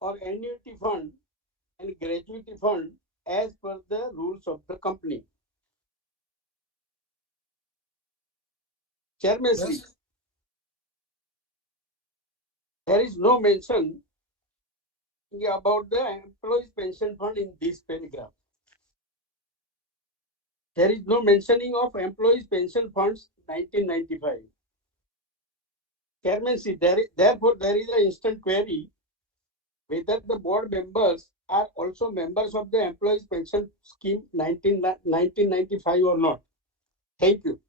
or annuity fund and gratuity fund as per the rules of the company. Chairman Sri, Yes. there is no mention about the employees pension fund in this paragraph. There is no mentioning of employees pension funds 1995. Chairman Sri, therefore there is an instant query whether the board members are also members of the employees pension scheme 1995 or not. Thank you.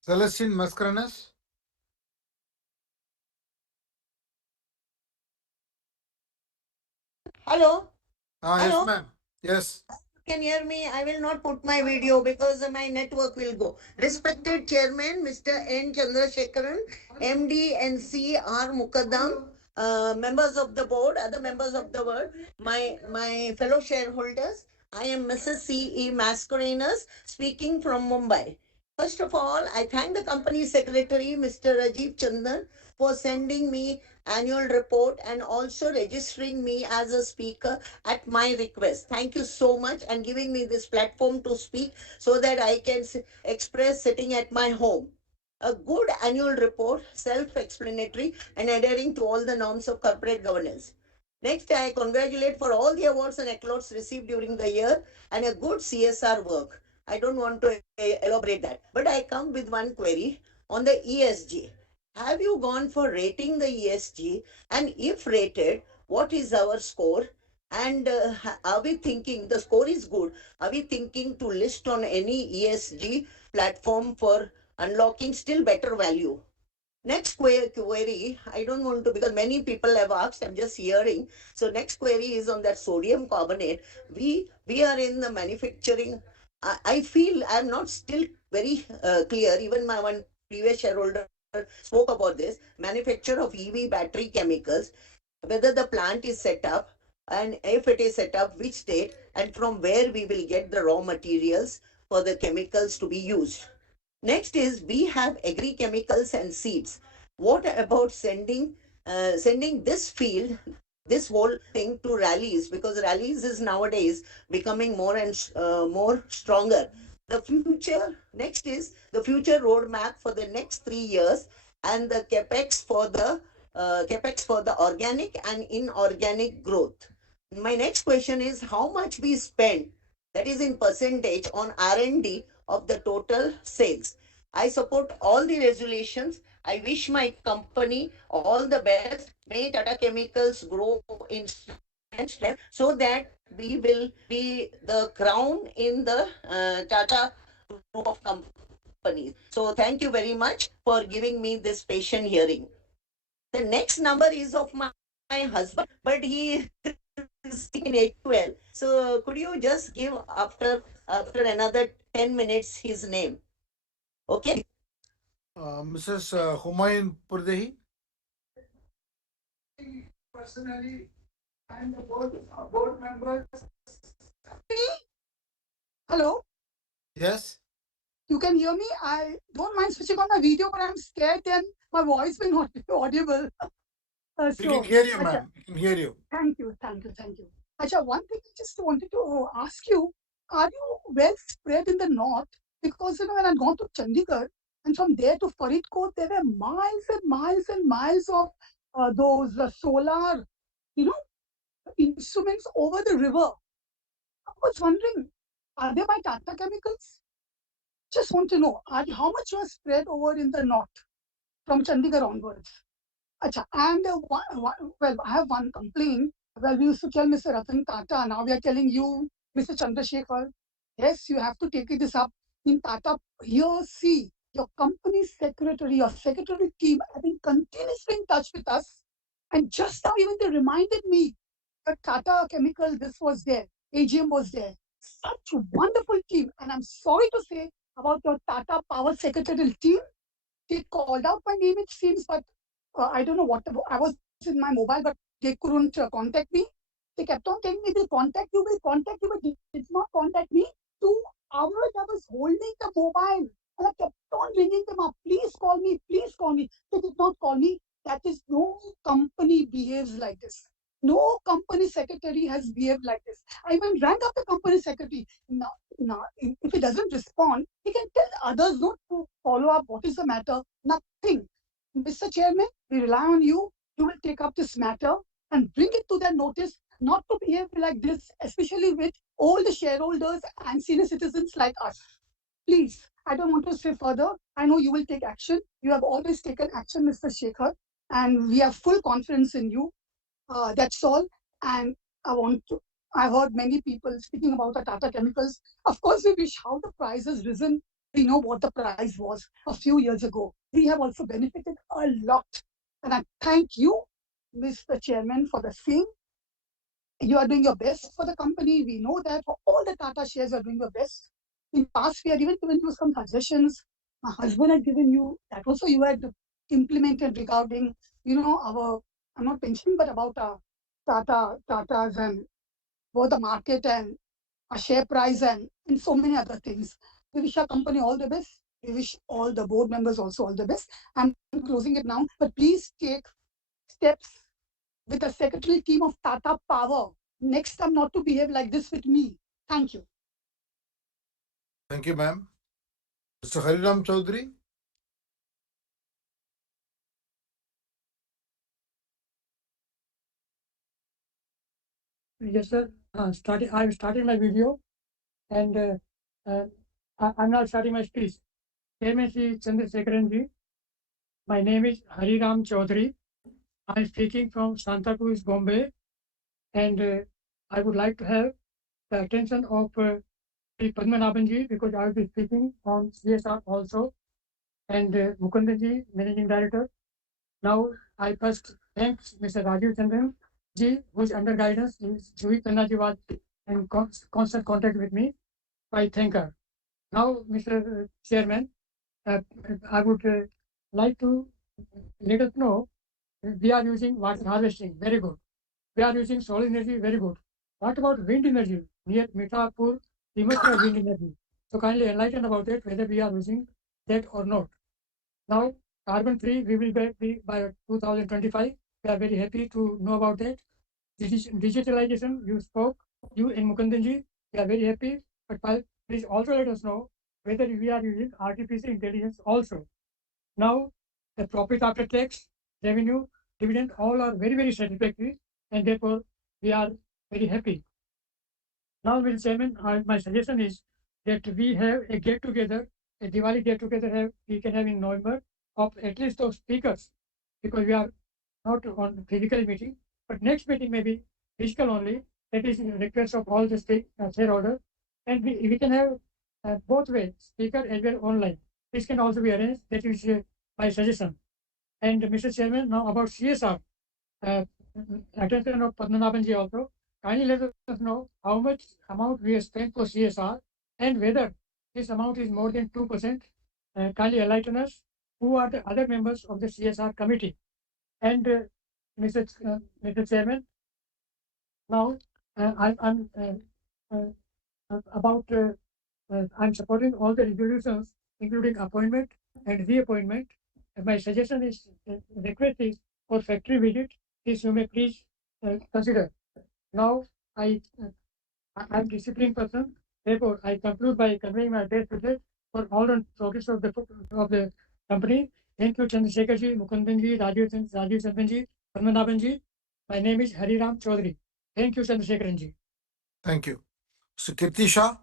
Celestine Mascarenas. Hello. Yes, Hello. ma'am. Yes. Can hear me? I will not put my video because my network will go. Respected Chairman, Mr. N. Chandrasekharan, MD and C.R. Mukaddam, members of the board, other members of the board, my fellow shareholders, I am Mrs. C.E. Mascarenas speaking from Mumbai. First of all, I thank the company secretary, Mr. Rajiv Chandan, for sending me annual report and also registering me as a speaker at my request. Thank you so much and giving me this platform to speak so that I can express sitting at my home. A good annual report, self-explanatory and adhering to all the norms of corporate governance. Next, I congratulate for all the awards and accolades received during the year and a good CSR work. I don't want to elaborate that, but I come with one query on the ESG. Have you gone for rating the ESG? And if rated, what is our score? And are we thinking the score is good? Are we thinking to list on any ESG platform for unlocking still better value? Next query, I don't want to, because many people have asked, I'm just hearing. So next query is on that sodium carbonate. We are in the manufacturing. I feel I'm not still very clear. Even my one previous shareholder spoke about this manufacture of EV battery chemicals, whether the plant is set up and if it is set up, which state, and from where we will get the raw materials for the chemicals to be used. Next is we have agri chemicals and seeds. What about sending this field, this whole thing to rallies, because rallies is nowadays becoming more and more stronger. The future next is the future roadmap for the next 3 years, and the capex for the organic and inorganic growth. My next question is how much we spend, that is in percentage, on R&D of the total sales. I support all the resolutions. I wish my company all the best. May Tata Chemicals grow in strength so that we will be the crown in the Tata group of companies. So thank you very much for giving me this patient hearing. The next number is of my husband, but he is in 812. So could you just give after another 10 minutes his name? Okay. Mrs. Humayun Purdehi. Personally, and the board members. Hello? Yes. You can hear me? I don't mind switching on my video, but I'm scared then my voice will not be audible. We can hear you, ma'am. We can hear you. Thank you. Acha, one thing I just wanted to ask you, are you well spread in the north? Because, when I've gone to Chandigarh, and from there to Faridkot, there were miles and miles and miles of those solar, instruments over the river. I was wondering, are they by Tata Chemicals? Just want to know, how much was spread over in the north from Chandigarh onwards? Acha, and well, I have one complaint. Well, we used to tell Mr. Ratan Tata, now we are telling you, Mr. Chandrasekhar. Yes, you have to take this up in Tata. Here, see, your company secretary, your secretary team have been continuously in touch with us. And just now, even they reminded me that Tata Chemical, this was there, AGM was there. Such a wonderful team. And I'm sorry to say about your Tata Power secretarial team. They called out my name, it seems, but I don't know what I was in my mobile, but they couldn't contact me. They kept on telling me they'll contact you, but they did not contact me. 2 hours I was holding the mobile and I kept on ringing them up. Please call me, please call me. They did not call me. That is, no company behaves like this. No company secretary has behaved like this. I even rang up the company secretary. Now, if he doesn't respond, he can tell others not to follow up. What is the matter? Nothing. Mr. Chairman, we rely on you. You will take up this matter and bring it to their notice not to behave like this, especially with all the shareholders and senior citizens like us. Please, I don't want to say further. I know you will take action. You have always taken action, Mr. Shekhar, and we have full confidence in you. That's all. And I heard many people speaking about the Tata Chemicals. Of course, we wish how the price has risen. We know what the price was a few years ago. We have also benefited a lot. And I thank you, Mr. Chairman, for the same. You are doing your best for the company. We know that for all the Tata shares, you are doing your best. In past, we had even given you some suggestions. My husband had given you, that also you had implemented regarding, I'm not mentioning, but about Tatas and both the market and a share price and so many other things. We wish our company all the best. We wish all the board members also all the best. I'm closing it now, but please take steps with the secretary team of Tata Power next time not to behave like this with me. Thank you. Thank you, ma'am. Mr. Hariram Chaudhary. Yes, sir. I'm starting my video, and I'm not starting my speech. Chairman Sri Chandrasekharan ji, my name is Hariram Chaudhary. I'm speaking from Santa Cruz, Bombay, and I would like to have the attention of Sri Padmanabhan ji, because I will be speaking on CSR also, and Mukundan ji, Managing Director. Now, I first thank Mr. Rajiv Chandran ji, who's under guidance. Juhi Khanna ji was in constant contact with me. I thank her. Now, Mr. Chairman, I would like to let us know we are using water harvesting. Very good. we are using solar energy, very good. What about wind energy near Mithapur, Timatra wind energy? So kindly enlighten about it, whether we are using that or not. Now, carbon free, we will be by 2025. We are very happy to know about that. Digitalization, you spoke, you and Mukundanji, we are very happy. But please also let us know whether we are using artificial intelligence also. Now, the profit after tax, revenue, dividend, all are very, very satisfactory, and therefore we are very happy. Now, Mr. Chairman, my suggestion is that we have a get together, a Diwali get together we can have in November of at least those speakers, because we are not on physical meeting, but next meeting may be physical only. That is in request of all the shareholders, and we can have both ways, speaker as well online. This can also be arranged. That is my suggestion. And Mr. Chairman, now about CSR, attention of Padmanabhanji also, kindly let us know how much amount we have spent for CSR and whether this amount is more than 2%. Kindly enlighten us who are the other members of the CSR committee. And Mr. Chairman, now I'm about I'm supporting all the resolutions, including appointment and reappointment. My suggestion is, request is for factory visit. This you may please consider. Now I'm disciplined person. Therefore, I conclude by conveying my best wishes for all on progress of the company. Thank you, Chandrasekharji, Mukundanji, Rajiv Sarbanji, Padmanabhanji. My name is Hariram Chaudhary. Thank you, Chandrasekharanji. Thank you. Mr. Kirti Shah.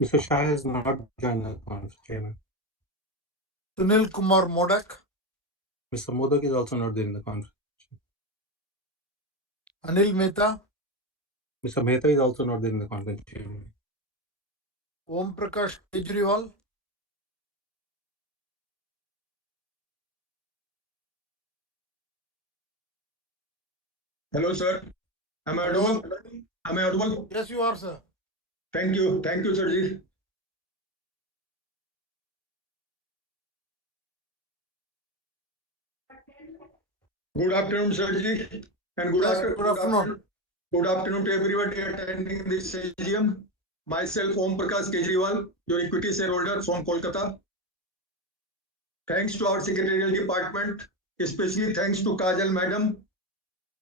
Mr. Shah is not joined the conference, Chairman. Sunil Kumar Modak. Mr. Modak is also not there in the conference. Anil Mehta. Mr. Mehta is also not there in the conference, Chairman. Om Prakash Kejriwal. Hello, sir. Am I audible? Am I audible? Yes, you are, sir. Thank you. Thank you, sir. Good afternoon, sir. And good afternoon. Good afternoon to everybody attending this AGM. Myself, Om Prakash Kejriwal, your equity shareholder from Kolkata. Thanks to our secretarial department, especially thanks to Kajal madam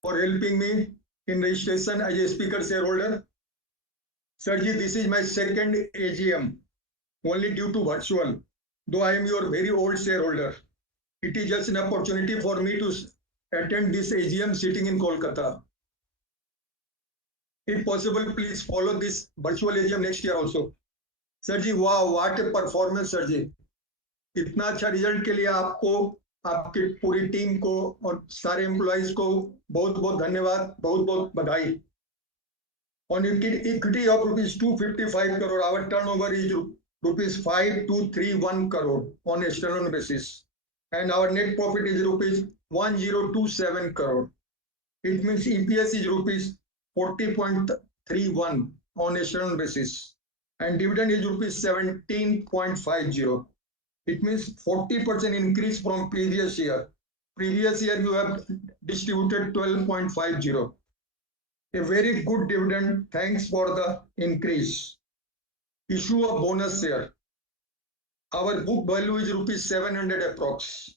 for helping me in registration as a speaker shareholder. Sirji, this is my second AGM, only due to virtual, though I am your very old shareholder. It is just an opportunity for me to attend this AGM sitting in Kolkata. If possible, please follow this virtual AGM next year also. Sirji, wow, what a performance, Sirji. इतना अच्छा result के लिए आपको, आपकी पूरी team को और सारे एम्प्लॉइज को बहुत बहुत धन्यवाद, बहुत बहुत बधाई. On equity of rupees 255 crore, our turnover is rupees 5231 crore on a standalone basis, and our net profit is rupees 1027 crore. It means EPS is rupees 40.31 on a standalone basis, and dividend is rupees 17.50. It means 40% increase from previous year. Previous year you have distributed 12.50. A very good dividend. Thanks for the increase. Issue of bonus share. Our book value is rupees 700 approx.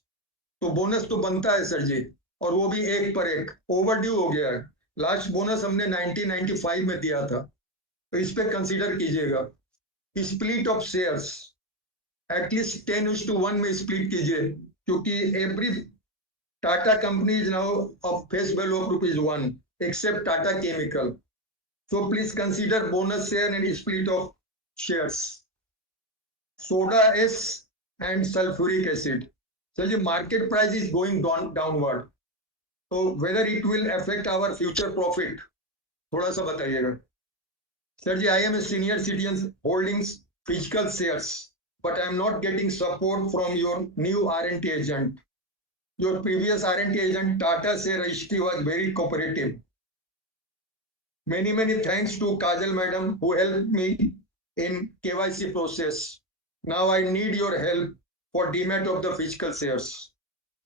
तो bonus तो बनता है sir जी, और वो भी एक पर एक ओवरड्यू हो गया है. लास्ट बोनस हमने 1995 में दिया था, तो इस पे कंसीडर कीजिएगा. स्प्लिट ऑफ शेयर्स एटलीस्ट 10:1 में स्प्लिट कीजिए, क्योंकि every Tata company is now of face value of ₹1 except Tata Chemical. So please consider bonus share and split of shares. Soda S and sulfuric acid. So the market price is going downward. So whether it will affect our future profit, थोड़ा सा बताइएगा. Sir ji, I am a senior citizen holding physical shares, but I am not getting support from your new R&D agent. Your previous R&D agent, Tata share registry, was very cooperative. Many thanks to Kajal madam who helped me in KYC process. Now I need your help for demat of the physical shares.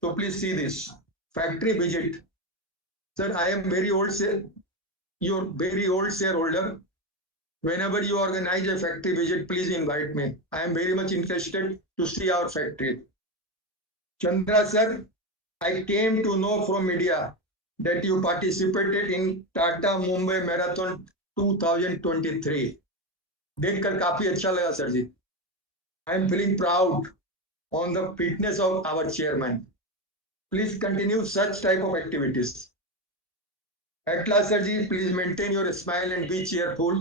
So please see this factory visit. Sir, I am very old, your very old shareholder. Whenever you organize a factory visit, please invite me. I am very much interested to see our factory. Chandra sir, I came to know from media that you participated in Tata Mumbai Marathon 2023. देखकर काफी अच्छा लगा sir ji. I am feeling proud on the fitness of our chairman. Please continue such type of activities. At last, sir ji, please maintain your smile and be cheerful.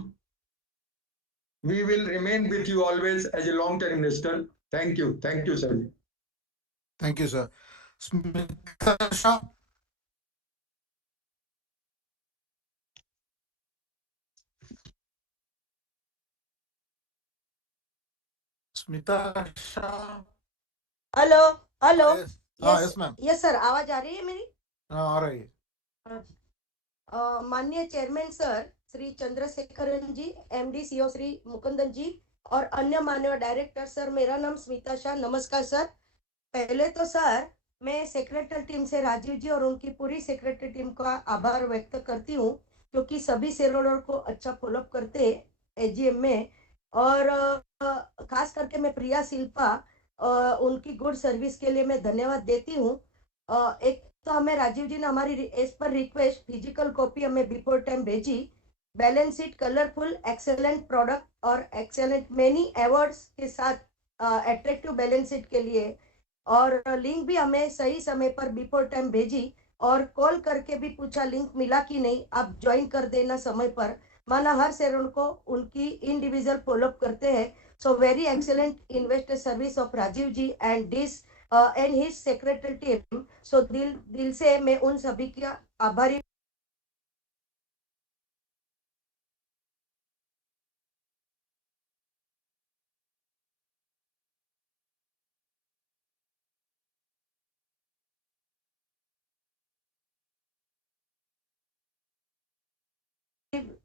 We will remain with you always as a long-term investor. Thank you, sir. Thank you, sir. Smita Shah. Smita Shah. Hello hello. yes ma'am. Yes sir, आवाज आ रही है मेरी? आ रही है. माननीय chairman sir Shri Chandrasekaran जी, MD CEO Shri Mukundan जी और अन्य माननीय डायरेक्टर सर, मेरा नाम स्मिता शाह. नमस्कार सर. पहले तो सर मैं सेक्रेटरी टीम से राजीव जी और उनकी पूरी सेक्रेटरी टीम का आभार व्यक्त करती हूँ, क्योंकि सभी शेयरहोल्डर को अच्छा फॉलोअप करते एजीएम में. और खास करके मैं प्रिया शिल्पा उनकी गुड सर्विस के लिए मैं धन्यवाद देती हूँ. एक तो हमें राजीव जी ने हमारी एज पर रिक्वेस्ट फिजिकल कॉपी हमें बिफोर टाइम भेजी. Balance sheet colourful, excellent product और एक्सेलेंट मेनी अवार्ड्स के साथ अट्रैक्टिव बैलेंस शीट के लिए. और लिंक भी हमें सही समय पर बिफोर टाइम भेजी और कॉल करके भी पूछा लिंक मिला कि नहीं, आप ज्वाइन कर देना समय पर. माना हर शेयर को उनकी इंडिविजुअल फॉलोअप करते हैं. So very excellent investor service of Rajiv ji and this and his secretary team. So दिल से मैं उन सभी का आभारी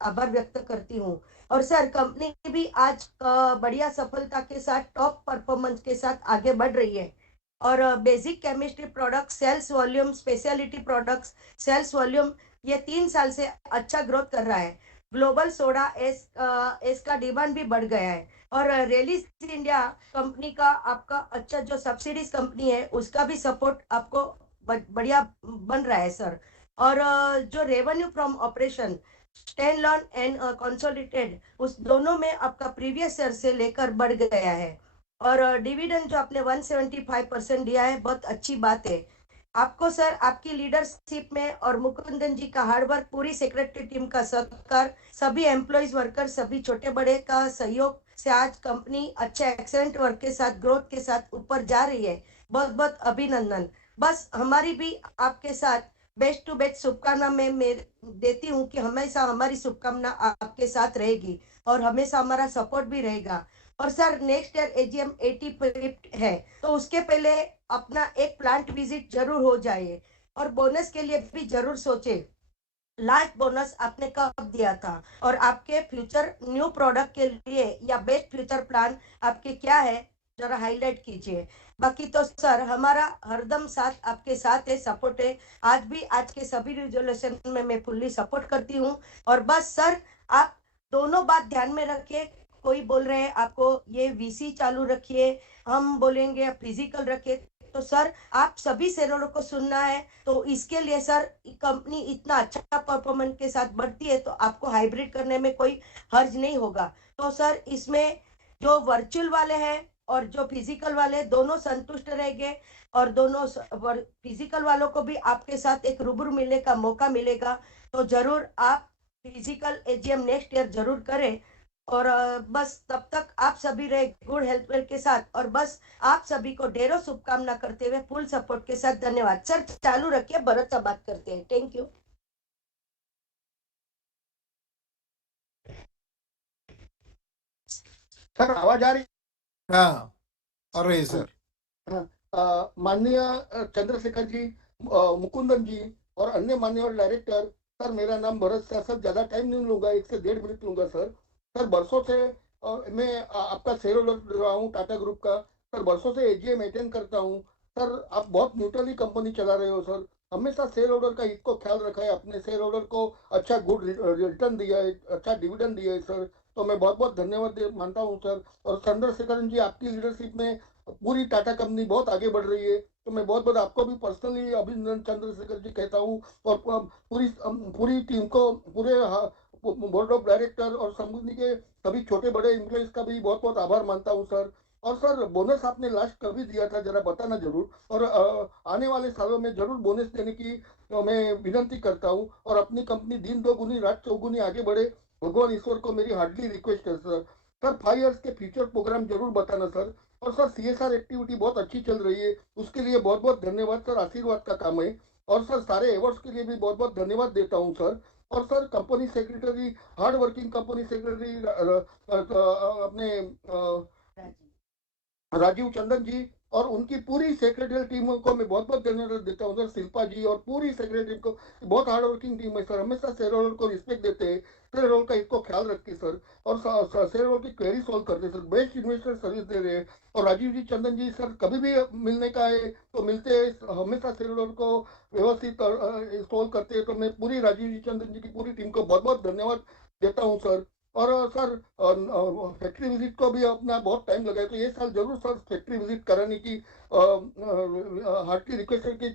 आभार व्यक्त करती हूँ. और सर कंपनी भी आज बढ़िया सफलता के साथ टॉप परफॉर्मेंस के साथ आगे बढ़ रही है. और basic chemistry product sales volume, speciality products sales volume ये 3 साल से अच्छा ग्रोथ कर रहा है. ग्लोबल सोडा एस का डिमांड भी बढ़ गया है. और रेलिस इंडिया कंपनी का आपका अच्छा जो सब्सिडीज कंपनी है उसका भी सपोर्ट आपको बढ़िया बन रहा है सर. और जो revenue from operation stand lawn and consolidated उस दोनों में आपका प्रीवियस ईयर से लेकर बढ़ गया है. और डिविडेंड जो आपने 175% दिया है, बहुत अच्छी बात है. आपको सर आपकी लीडरशिप में और मुकुंदन जी का हार्डवर्क, पूरी सेक्रेटरी टीम का सहकार, सभी एम्प्लॉइज वर्कर, सभी छोटे बड़े का सहयोग से आज कंपनी अच्छे एक्सेलेंट वर्क के साथ ग्रोथ के साथ ऊपर जा रही है. बहुत बहुत अभिनंदन. बस हमारी भी आपके साथ बेस्ट टू बेस्ट शुभकामना मैं देती हूँ कि हमेशा हमारी शुभकामना आपके साथ रहेगी और हमेशा हमारा सपोर्ट भी रहेगा. और सर नेक्स्ट ईयर एजीएम 85 है, तो उसके पहले अपना एक प्लांट विजिट जरूर हो जाए और बोनस के लिए भी जरूर सोचे. लास्ट बोनस आपने कब दिया था और आपके फ्यूचर न्यू प्रोडक्ट के लिए या बेस्ट फ्यूचर प्लान आपके क्या है, जरा हाईलाइट कीजिए. बाकी तो सर हमारा हरदम साथ आपके साथ है, सपोर्ट है. आज भी आज के सभी रिजोल्यूशन में मैं फुल्ली सपोर्ट करती हूँ. और बस सर आप दोनों बात ध्यान में रखिए. कोई बोल रहे हैं आपको ये वीसी चालू रखिए, हम बोलेंगे फिजिकल रखिए. तो सर आप सभी शेयरों को सुनना है. तो इसके लिए सर कंपनी इतना अच्छा परफॉर्मेंस के साथ बढ़ती है तो आपको हाइब्रिड करने में कोई हर्ज नहीं होगा. तो सर इसमें जो वर्चुअल वाले हैं और जो फिजिकल वाले दोनों संतुष्ट रहेंगे. और दोनों फिजिकल वालों को भी आपके साथ एक रूबरू मिलने का मौका मिलेगा. तो जरूर आप फिजिकल एजीएम नेक्स्ट ईयर जरूर करें. और बस तब तक आप सभी रहे गुड हेल्थ के साथ. और बस आप सभी को ढेरों शुभकामना करते हुए फुल सपोर्ट के साथ धन्यवाद. सर चालू रखिए, भरत से बात करते हैं. Thank you. सर आवाज आ रही? हाँ आ रही है सर. माननीय चंद्रशेखर जी, मुकुंदन जी और अन्य माननीय डायरेक्टर. सर मेरा नाम भरत है सर. ज्यादा टाइम नहीं लूंगा, 1 से 1.5 मिनट लूंगा सर. सर बरसों से मैं आपका शेयर होल्डर रहा हूँ टाटा ग्रुप का. सर बरसों से एजीएम अटेंड करता हूँ. सर आप बहुत न्यूट्रली कंपनी चला रहे हो सर. हमेशा शेयर होल्डर का हित को ख्याल रखा है, अपने शेयर होल्डर को अच्छा गुड रिटर्न दिया है, अच्छा डिविडेंड दिया है सर। तो मैं बहुत बहुत धन्यवाद मानता हूँ सर। और चंद्रशेखरन जी, आपकी लीडरशिप में पूरी टाटा कंपनी बहुत आगे बढ़ रही है। तो मैं बहुत बहुत आपको भी पर्सनली अभिनंदन चंद्रशेखर जी कहता हूँ। और पूरी टीम को, पूरे बोर्ड ऑफ डायरेक्टर और कंपनी के सभी छोटे बड़े एम्प्लॉइज का भी बहुत बहुत आभार मानता हूँ सर। और सर, बोनस आपने लास्ट कभी दिया था, जरा बताना जरूर। और आने वाले सालों में जरूर बोनस देने की मैं विनंती करता हूँ। और अपनी कंपनी दिन दोगुनी रात चौगुनी आगे बढ़े, भगवान ईश्वर को मेरी हार्डली रिक्वेस्ट है सर। सर, 5 इयर्स के फ्यूचर प्रोग्राम जरूर बताना सर। और सर, CSR एक्टिविटी बहुत अच्छी चल रही है, उसके लिए बहुत बहुत धन्यवाद सर, आशीर्वाद का काम है। और सर, सारे अवार्ड्स के लिए भी बहुत बहुत धन्यवाद देता हूँ सर। और sir, company secretary, hard working company secretary अपने राजीव चंदन जी और उनकी पूरी सेक्रेटरी टीम को मैं बहुत बहुत धन्यवाद देता हूँ सर। शिल्पा जी और पूरी सेक्रेटरी को, बहुत हार्ड वर्किंग टीम है सर, हमेशा शेयर होल्डर को रिस्पेक्ट देते हैं, शेयर होल्डर का इसको ख्याल रखते सर। और शेयर होल्डर की क्वेरी सॉल्व करते सर, बेस्ट इन्वेस्टर सर्विस दे रहे हैं। और राजीव जी, चंदन जी सर, कभी भी मिलने का है तो मिलते हैं, हमेशा शेयर होल्डर को व्यवस्थित सॉल्व करते हैं। तो मैं पूरी राजीव जी, चंदन जी की पूरी टीम को बहुत बहुत धन्यवाद देता हूँ सर। और सर, फैक्ट्री विजिट को भी अपना बहुत टाइम लगा है, तो ये साल जरूर सर फैक्ट्री विजिट कराने की हार्टली रिक्वेस्ट है कि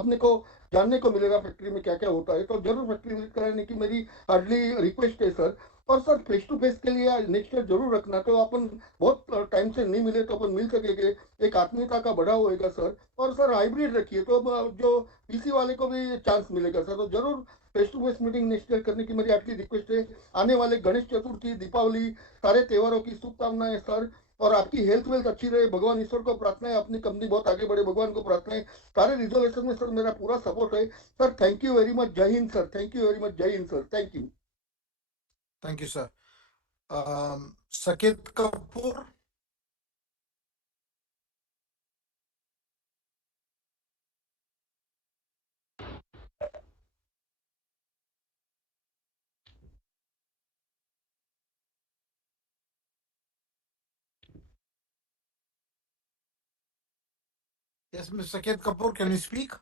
अपने को जानने को मिलेगा फैक्ट्री में क्या क्या होता है, तो जरूर फैक्ट्री विजिट कराने की मेरी हार्डली रिक्वेस्ट है सर। और सर, फेस टू फेस के लिए नेक्स्ट ईयर जरूर रखना, तो अपन बहुत टाइम से नहीं मिले तो अपन मिल सकेंगे, एक आत्मीयता का बढ़ाव होएगा सर। और सर, हाइब्रिड रखिए तो जो पीसी वाले को भी चांस मिलेगा सर। तो जरूर face to face meeting next year करने की मेरी आपकी रिक्वेस्ट है। आने वाले गणेश चतुर्थी, दीपावली, सारे त्योहारों की शुभकामनाएं सर। और आपकी हेल्थ वेल्थ अच्छी रहे, भगवान ईश्वर को प्रार्थना है, अपनी कंपनी बहुत आगे बढ़े, भगवान को प्रार्थना है। सारे रिजोल्यूशन में सर मेरा पूरा सपोर्ट है sir. Thank you very much, जय हिंद sir, thank you very much, जय हिंद sir, thank you. Thank you, sir. Saket Kapoor. Yes, Mr. Saket Kapoor, can you speak?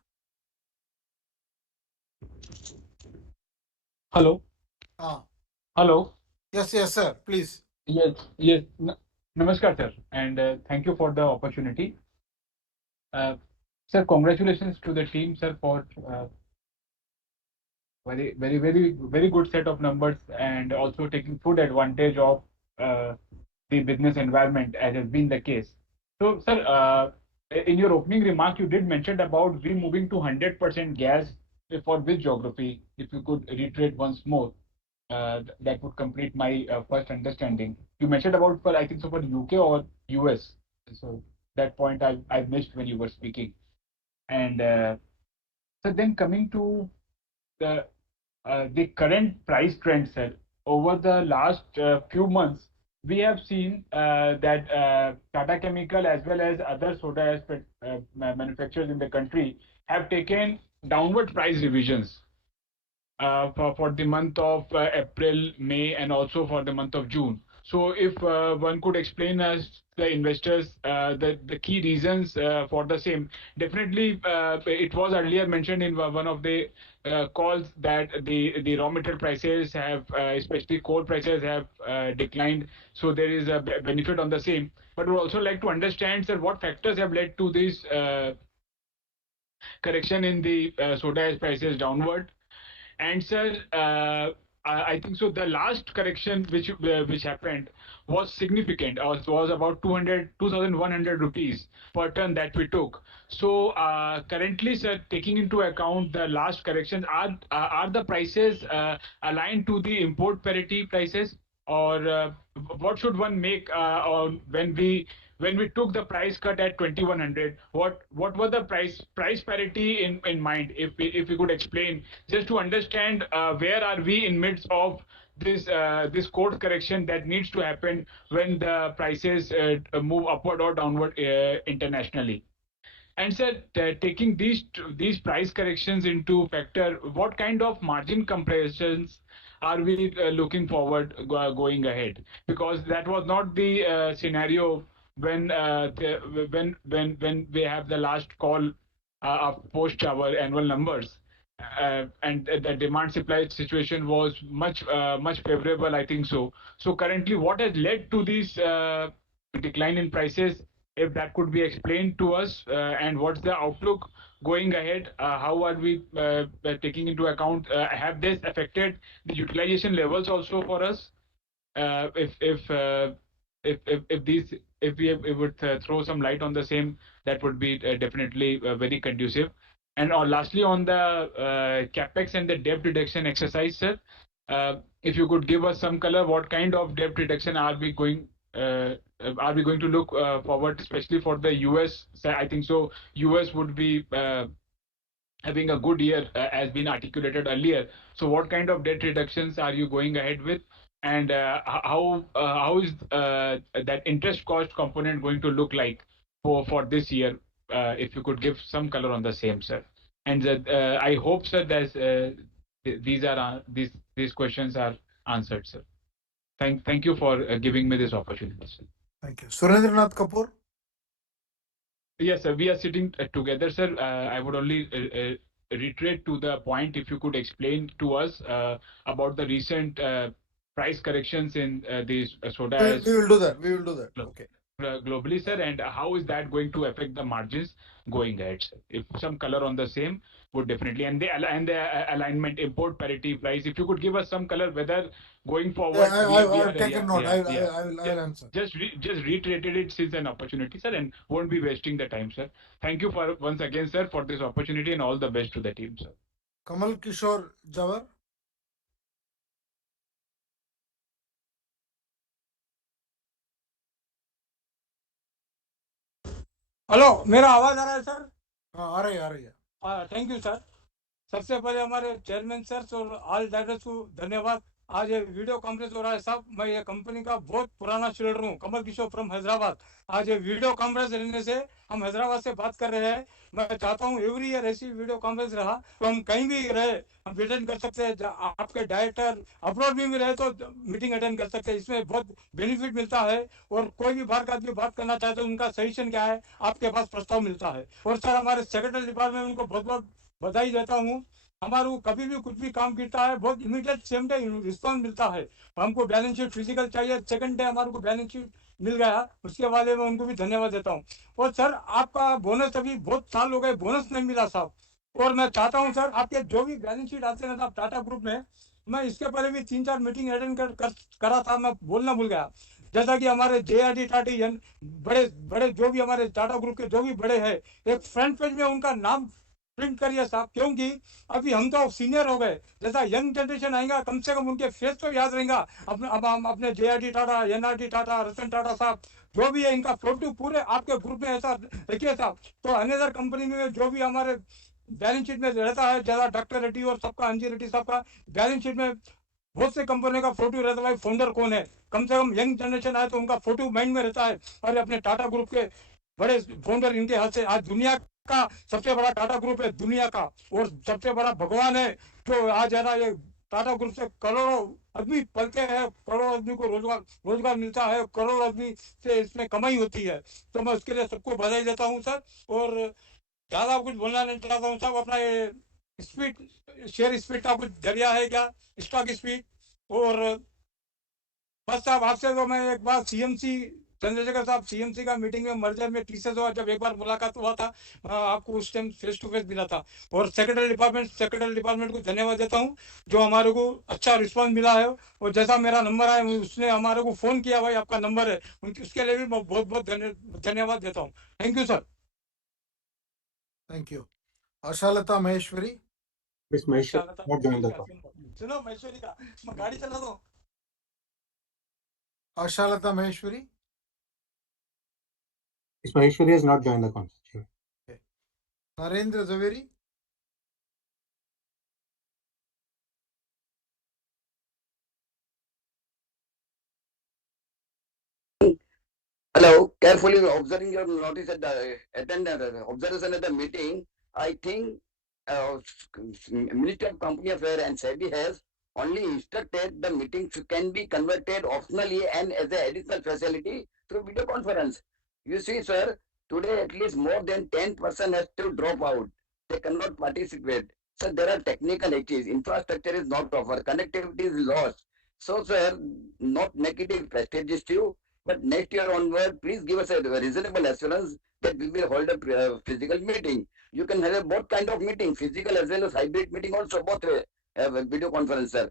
Hello. Hello. Yes, sir. Please. Yes. Namaskar, sir, and thank you for the opportunity. Sir, congratulations to the team, sir, for very good set of numbers and also taking full advantage of uh, the business environment as has been the case. So, sir, in your opening remark, you did mention about we moving to 100% gas for which geography? If you could reiterate once more, that would complete my first understanding. You mentioned about for I think so for UK or US. So that point I missed when you were speaking. And so then coming to the current price trend, sir, over the last few months, we have seen that Tata Chemical as well as other soda manufacturers in the country have taken downward price revisions for the month of April, May, and also for the month of June. So, if one could explain us the investors the key reasons for the same. Definitely, it was earlier mentioned in one of the calls that the raw material prices have, especially coal prices, have declined. So there is a benefit on the same. But we would also like to understand, sir, what factors have led to this correction in the soda ash prices downward. And sir, I think so. The last correction which happened was significant. Was about 2,100 rupees per ton that we took. So currently, sir, taking into account the last corrections, are the prices aligned to the import parity prices, or what should one make on when we took the price cut at 2,100? What were the price parity in mind? If we could explain, just to understand where are we in midst of this course correction that needs to happen when the prices move upward or downward internationally. And sir, taking these price corrections into factor, what kind of margin compressions are we looking forward going ahead? Because that was not the scenario when when we have the last call post our annual numbers. And the demand supply situation was much favorable, I think so. So currently, what has led to this decline in prices? If that could be explained to us, and what's the outlook going ahead? How are we taking into account? Have this affected the utilization levels also for us? If these if we would throw some light on the same, that would be definitely very conducive. And lastly, on the capex and the debt reduction exercise, sir, if you could give us some color, what kind of debt reduction are we going to look forward, especially for the US? I think so. US would be having a good year, as been articulated earlier. So what kind of debt reductions are you going ahead with? And how is that interest cost component going to look like for this year? If you could give some color on the same, sir. And I hope, sir, that these questions are answered, sir. Thank you for giving me this opportunity, sir. Thank you. Surendranath Kapoor. Yes, sir. We are sitting together, sir. I would only reiterate to the point, if you could explain to us about the recent price corrections in these soda ash. We will do that. We will do that. Okay. Globally, sir, and how is that going to affect the margins going ahead, sir? If some color on the same would definitely, and the alignment, import parity price, if you could give us some color whether going forward I've taken note. I will answer. Just reiterated it since an opportunity, sir, and won't be wasting the time, sir. Thank you for once again, sir, for this opportunity, and all the best to the team, sir. Kamal Kishore Jawar. Hello, मेरा आवाज आ रहा है sir? हाँ, आ रही है। Thank you sir. सबसे पहले हमारे चेयरमैन सर और ऑल डायरेक्टर्स को धन्यवाद। आज ये वीडियो कॉन्फ्रेंस हो रहा है साहब। मैं ये कंपनी का बहुत पुराना शेयरहोल्डर हूँ, कमल किशोर फ्रॉम हैदराबाद। आज ये वीडियो कॉन्फ्रेंस रहने से हम हैदराबाद से बात कर रहे हैं। मैं चाहता हूँ एवरी ईयर ऐसी वीडियो कॉन्फ्रेंस रहा तो हम कहीं भी रहे हम अटेंड कर सकते हैं। आपके डायरेक्टर अब्रॉड में भी रहे तो मीटिंग अटेंड कर सकते हैं। इसमें बहुत बेनिफिट मिलता है और कोई भी बाहर का आदमी बात करना चाहे तो उनका सजेशन क्या है, आपके पास प्रस्ताव मिलता है। और सर हमारे सेक्रेटरी डिपार्टमेंट में उनको बहुत बहुत बधाई देता हूँ। हमारे को कभी भी कुछ भी काम गिरता है बहुत इमीडिएट सेम डे रिस्पॉन्स मिलता है। हमको बैलेंस शीट फिजिकल चाहिए, सेकंड डे हमारे को बैलेंस शीट मिल गया। उसके बारे में उनको भी धन्यवाद देता हूँ। और सर आपका बोनस अभी बहुत साल हो गए बोनस नहीं मिला साहब। और मैं चाहता हूँ सर आपके जो भी बैलेंस शीट आते हैं ना टाटा ग्रुप में, मैं इसके पहले भी 3-4 मीटिंग अटेंड करा था, मैं बोलना भूल गया। जैसा कि हमारे JRD टाटी बड़े बड़े जो भी हमारे टाटा ग्रुप के जो भी बड़े हैं, एक फ्रंट पेज में उनका नाम प्रिंट करिए साहब। क्योंकि अभी हम तो सीनियर हो गए, जैसा यंग जनरेशन आएगा कम से कम उनके फेस तो याद रहेगा। अपने JRD टाटा, NRD टाटा, रतन टाटा साहब जो भी है इनका फोटो पूरे आपके ग्रुप में ऐसा रखिए साहब। तो अनदर कंपनी में जो भी हमारे बैलेंस शीट में रहता है, जैसा डॉक्टर रेड्डी और सबका अंजी रेड्डी साहब का बैलेंस शीट में बहुत से कंपनी का फोटो रहता है, भाई फाउंडर कौन है। कम से कम यंग जनरेशन आए तो उनका फोटो माइंड में रहता है। और अपने टाटा ग्रुप के बड़े फाउंडर इनके हाथ से आज दुनिया का सबसे बड़ा टाटा ग्रुप है दुनिया का, और सबसे बड़ा भगवान है जो आज है ना ये टाटा ग्रुप से करोड़ों आदमी पलते हैं, करोड़ों आदमी को रोजगार मिलता है, करोड़ों आदमी से इसमें कमाई होती है। तो मैं उसके लिए सबको बधाई देता हूँ सर। और ज्यादा कुछ बोलना नहीं चाहता हूँ साहब। अपना ये स्पीड शेयर स्पीड का कुछ जरिया है क्या, स्टॉक स्पीड? और बस साहब आपसे तो मैं एक बार CMC चंद्रशेखर साहब CMC का मीटिंग में मर्जर में टीचर्स हुआ, जब एक बार मुलाकात हुआ था आपको उस टाइम फेस टू फेस मिला था। और सेक्रेटरी डिपार्टमेंट को धन्यवाद देता हूँ जो हमारे को अच्छा रिस्पांस मिला है। और जैसा मेरा नंबर आया उसने हमारे को फोन किया, भाई आपका नंबर है, उसके लिए भी मैं बहुत बहुत धन्यवाद देता हूँ। Thank you sir. Thank you. Ashalata Maheshwari. सुनो महेश्वरी का मैं गाड़ी चला दो। Ashalata Maheshwari. Ms. Maheshwari has not joined the conference. Okay. Narendra Zaveri. Hello, carefully observing your notice at the observation at the meeting. I think Ministry of Company Affairs and SEBI has only instructed the meetings can be converted optionally and as an additional facility through video conference. You see, sir, Today, at least more than 10% has to drop out. They cannot participate. So there are technical issues. Infrastructure is not offered. Connectivity is lost. So, sir, not negative prestigious to you, but next year onward, please give us a reasonable assurance that we will hold a physical meeting. You can have a both kind of meeting, physical as well as hybrid meeting also, both way, video conference, sir.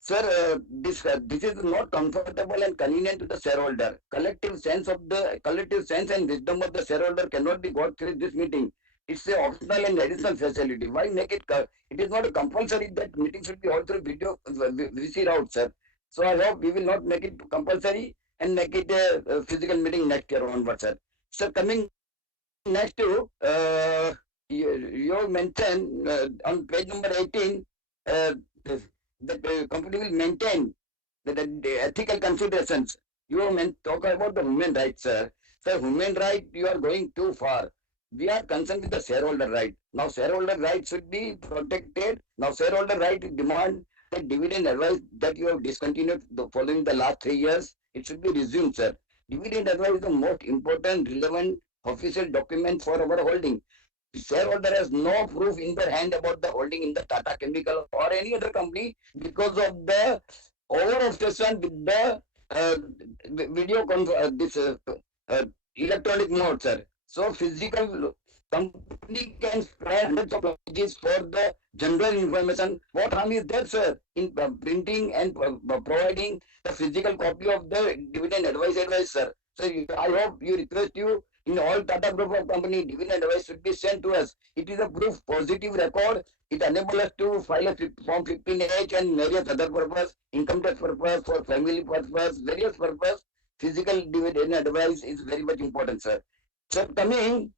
Sir, this is not comfortable and convenient to the shareholder. Collective sense and wisdom of the shareholder cannot be got through this meeting. It's a optional and additional facility. Why make it? It is not a compulsory that meeting should be held through video VC route, sir. So I hope we will not make it compulsory and make it a physical meeting next year onward, sir. Sir, coming next to you mentioned on page number 18 uh, the company will maintain the ethical considerations. You talk about the human rights, sir. Sir, human right, you are going too far. We are concerned with the shareholder right. Now, shareholder right should be protected. Now, shareholder right demand the dividend advice that you have discontinued following the last 3 years. It should be resumed, sir. Dividend advice is the most important, relevant official document for our holding. Shareholder has no proof in their hand about the holding in the Tata Chemical or any other company because of the over obsession with the video uh, electronic mode, sir. So physical company can spread hundreds of pages for the general information. What harm is there, sir, in printing and providing the physical copy of the dividend advice, sir? So I hope you request you in all Tata group of company, dividend advice should be sent to us. It is a proof positive record. It enables us to file a form 15H and various other purpose, income tax purpose, for family purpose, various purpose. Physical dividend advice is very much important, sir. Sir, coming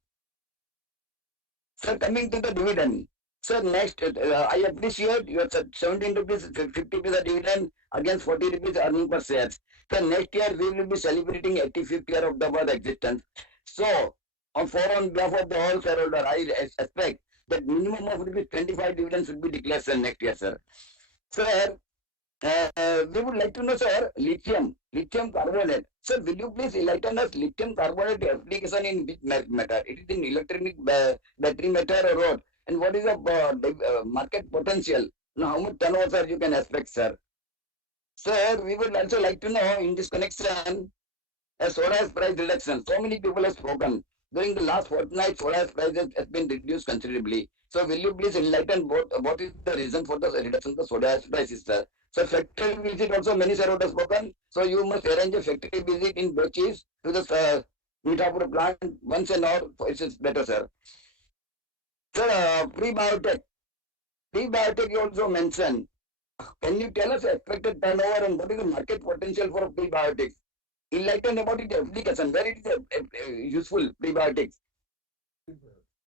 to the dividend. Sir, next, I appreciate your 17 rupees, 50 rupees dividend against 40 rupees earning per share. So next year we will be celebrating 85th year of the world existence. So, on behalf of the whole shareholder, I expect that minimum of rupees 25 dividends should be declared next year, sir. Sir, we would like to know, sir, lithium carbonate. Sir, will you please enlighten us lithium carbonate application in which matter? It is in electronic battery matter or what? And what is the market potential? Now, how much turnover, sir, you can expect, sir? Sir, we would also like to know in this connection, soda ash price reduction. So many people have spoken. During the last fortnight, soda ash prices has been reduced considerably. So will you please enlighten what is the reason for the reduction of the soda ash prices, sir? So factory visit also many shareholders spoken. So you must arrange a factory visit in batches to the Mithapur plant once and all. It is better, sir. Sir, prebiotic. Prebiotic you also mentioned. Can you tell us expected turnover and what is the market potential for prebiotics? Enlighten about its application, where it is useful, prebiotics.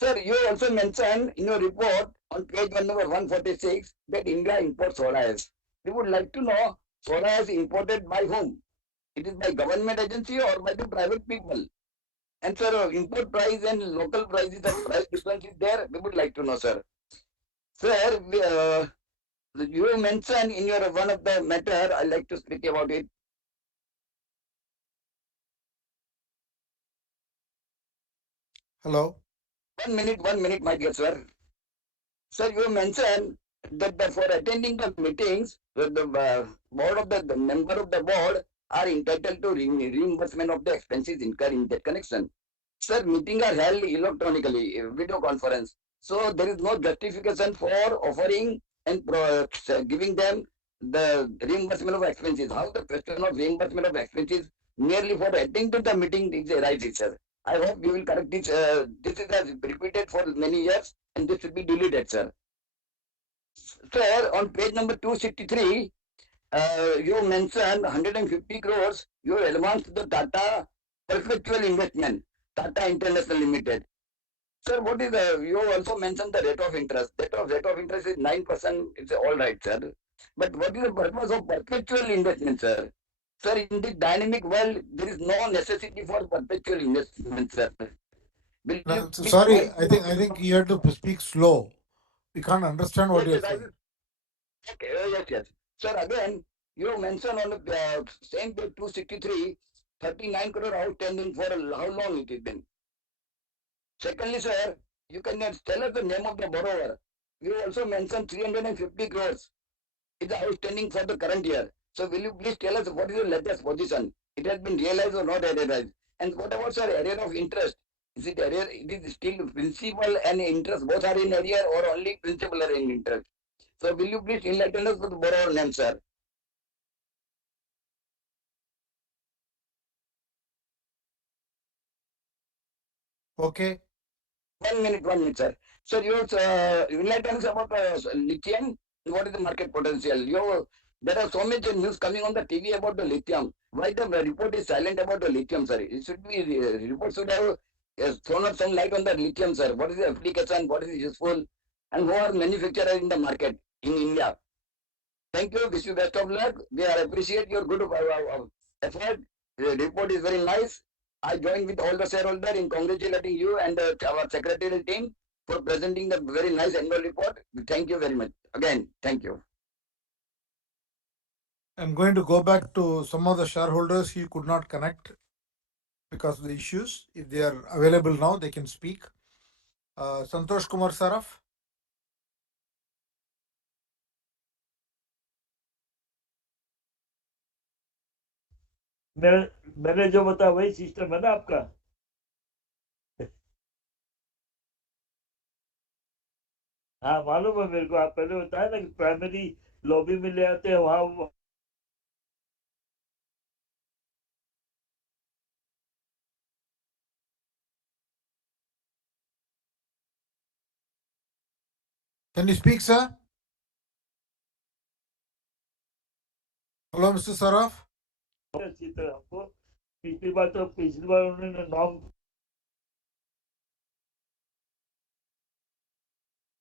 Sir, you also mentioned in your report on page number 146 that India imports soda ash. We would like to know soda ash imported by whom? It is by government agency or by the private people? And sir, import price and local prices and price difference is there? We would like to know, sir. Sir, you mentioned in your one of the matter, I like to speak about it. Hello. 1 minute, my dear sir. Sir, you mentioned that for attending the meetings, the board of the member of the board are entitled to reimbursement of the expenses incurred in that connection. Sir, meetings are held electronically, video conference. So there is no justification for offering and giving them the reimbursement of expenses. How the question of reimbursement of expenses merely for attending to the meeting is arises, sir. I hope you will correct this. This is repeated for many years and this should be deleted, sir. Sir, on page number 263, you mentioned 150 crores you advanced to the Tata Perpetual Investment, Tata International Limited. Sir, what is you also mentioned the rate of interest. Rate of interest is 9%. It's all right, sir. But what is the purpose of perpetual investment, sir? Sir, in this dynamic world, there is no necessity for perpetual investment, sir. No, sorry, I think you have to speak slow. We can't understand what you're saying. Okay, yes. Sir, again, you mentioned on the same page 263 39 crore outstanding for how long it has been? Secondly, sir, you can tell us the name of the borrower. You also mentioned 350 crores is outstanding for the current year. So will you please tell us what is the latest position? It has been realized or not realized? And what about, sir, area of interest? Is it area? It is still principal and interest both are in area or only principal are in interest? So will you please enlighten us with the borrower name, sir? Okay. 1 minute, sir. Sir, you enlighten us about lithium. What is the market potential? There are so many news coming on the TV about the lithium. Why the report is silent about the lithium, sir? It should be report should have thrown up some light on the lithium, sir. What is the application? What is useful? And who are manufacturers in the market in India? Thank you. Wish you best of luck. We appreciate your good effort. The report is very nice. I join with all the shareholders in congratulating you and our secretarial team for presenting the very nice annual report. Thank you very much. Again, thank you. I'm going to go back to some of the shareholders who could not connect because of the issues. If they are available now, they can speak. Santosh Kumar Saraf. मैंने जो बताया वही system है ना आपका। हाँ मालूम है मेरे को, आप पहले बताया ना कि प्राइमरी लॉबी में ले आते हैं वहां। Can you speak, sir? Hello, Mr. Saraf. अच्छी तरह हमको पिछली बार उन्होंने norm.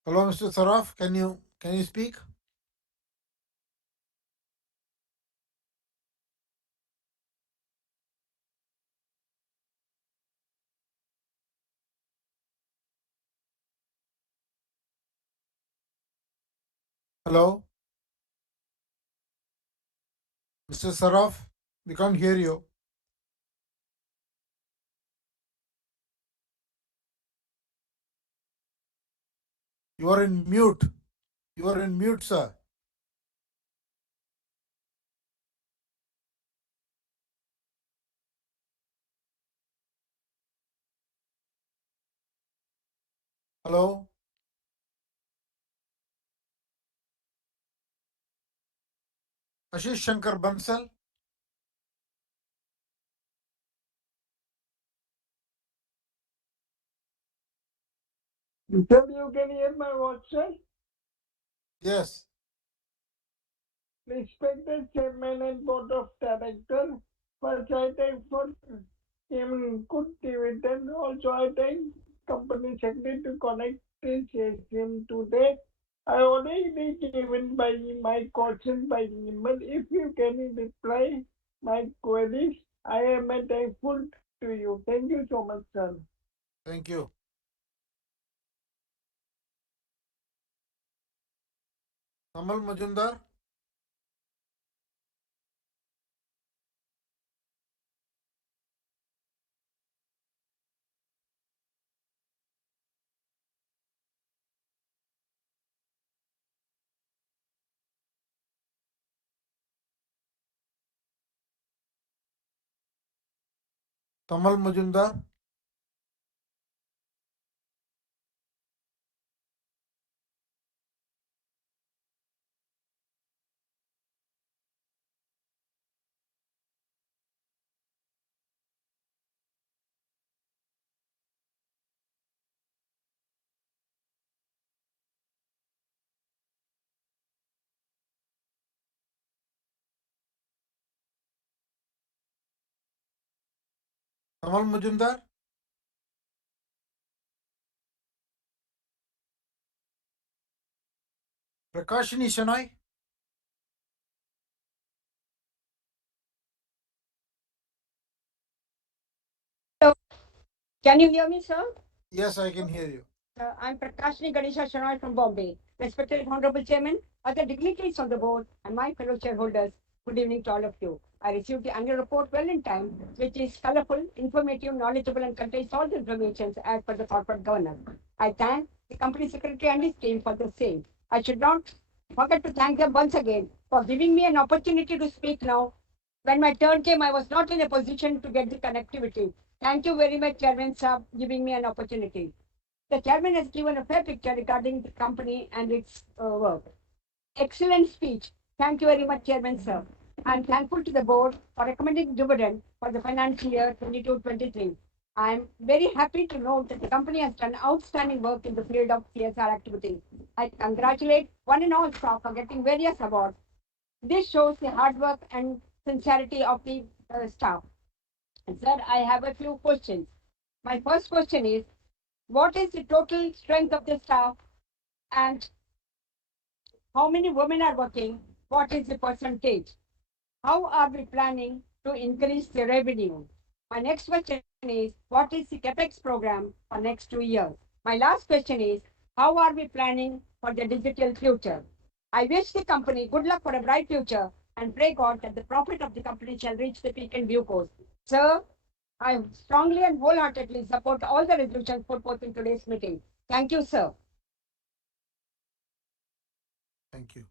Hello, Mr. Saraf. Can you speak? Hello, Mr. Saraf. We can't hear you. You are in mute. You are in mute, sir. Hello. Ashish Shankar Bansal. You can hear my voice, sir? Yes. Respected Chairman and Board of Directors, first I thank for giving good dividend. Also, I thank Company Secretary to connect this AGM today. I already given by my question by email. If you can reply my queries, I am thankful to you. Thank you so much, sir. Thank you. Kamal Majumdar. Kamal Majumdar. Kamal Majumdar. Prakashini Shenoy. Hello. Can you hear me, sir? Yes, I can hear you. I'm Prakashini Ganesha Shanoy from Bombay. Respected Honorable Chairman, other dignitaries on the board, and my fellow shareholders, good evening to all of you. I received the annual report well in time, which is colorful, informative, knowledgeable, and contains all the information as per the corporate governance. I thank the company secretary and his team for the same. I should not forget to thank them once again for giving me an opportunity to speak now. When my turn came, I was not in a position to get the connectivity. Thank you very much, Chairman Saab, giving me an opportunity. The chairman has given a fair picture regarding the company and its work. Excellent speech. Thank you very much, Chairman Sir. I'm thankful to the board for recommending dividend for the financial year 22-23. I'm very happy to note that the company has done outstanding work in the field of CSR activities. I congratulate one and all staff for getting various awards. This shows the hard work and sincerity of the staff. And sir, I have a few questions. My first question is, what is the total strength of the staff and how many women are working? What is the percentage? How are we planning to increase the revenue? My next question is, what is the CapEx program for next 2 years? My last question is, how are we planning for the digital future? I wish the company good luck for a bright future and pray God that the profit of the company shall reach the peak in due course. Sir, I strongly and wholeheartedly support all the resolutions put forth in today's meeting. Thank you, sir. Thank you.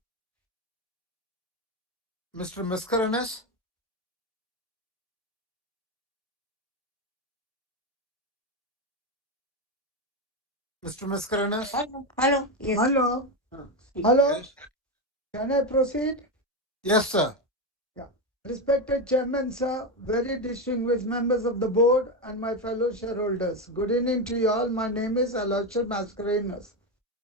Mr. Mascarenas? Mr. Mascarenas? Hello. Yes. Hello. Hello. Yes. Can I proceed? Yes, sir. Yeah. Respected Chairman, sir, very distinguished members of the board, and my fellow shareholders. Good evening to you all. My name is Aloysius Mascarenas.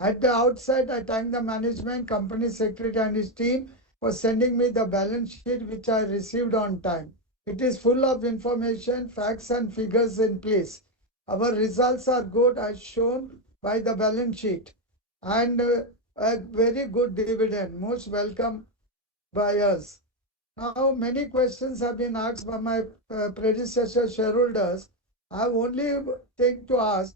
At the outset, I thank the management, company secretary, and his team for sending me the balance sheet, which I received on time. It is full of information, facts, and figures in place. Our results are good, as shown by the balance sheet, and a very good dividend, most welcome by us. Now, many questions have been asked by my predecessor shareholders. I have only thing to ask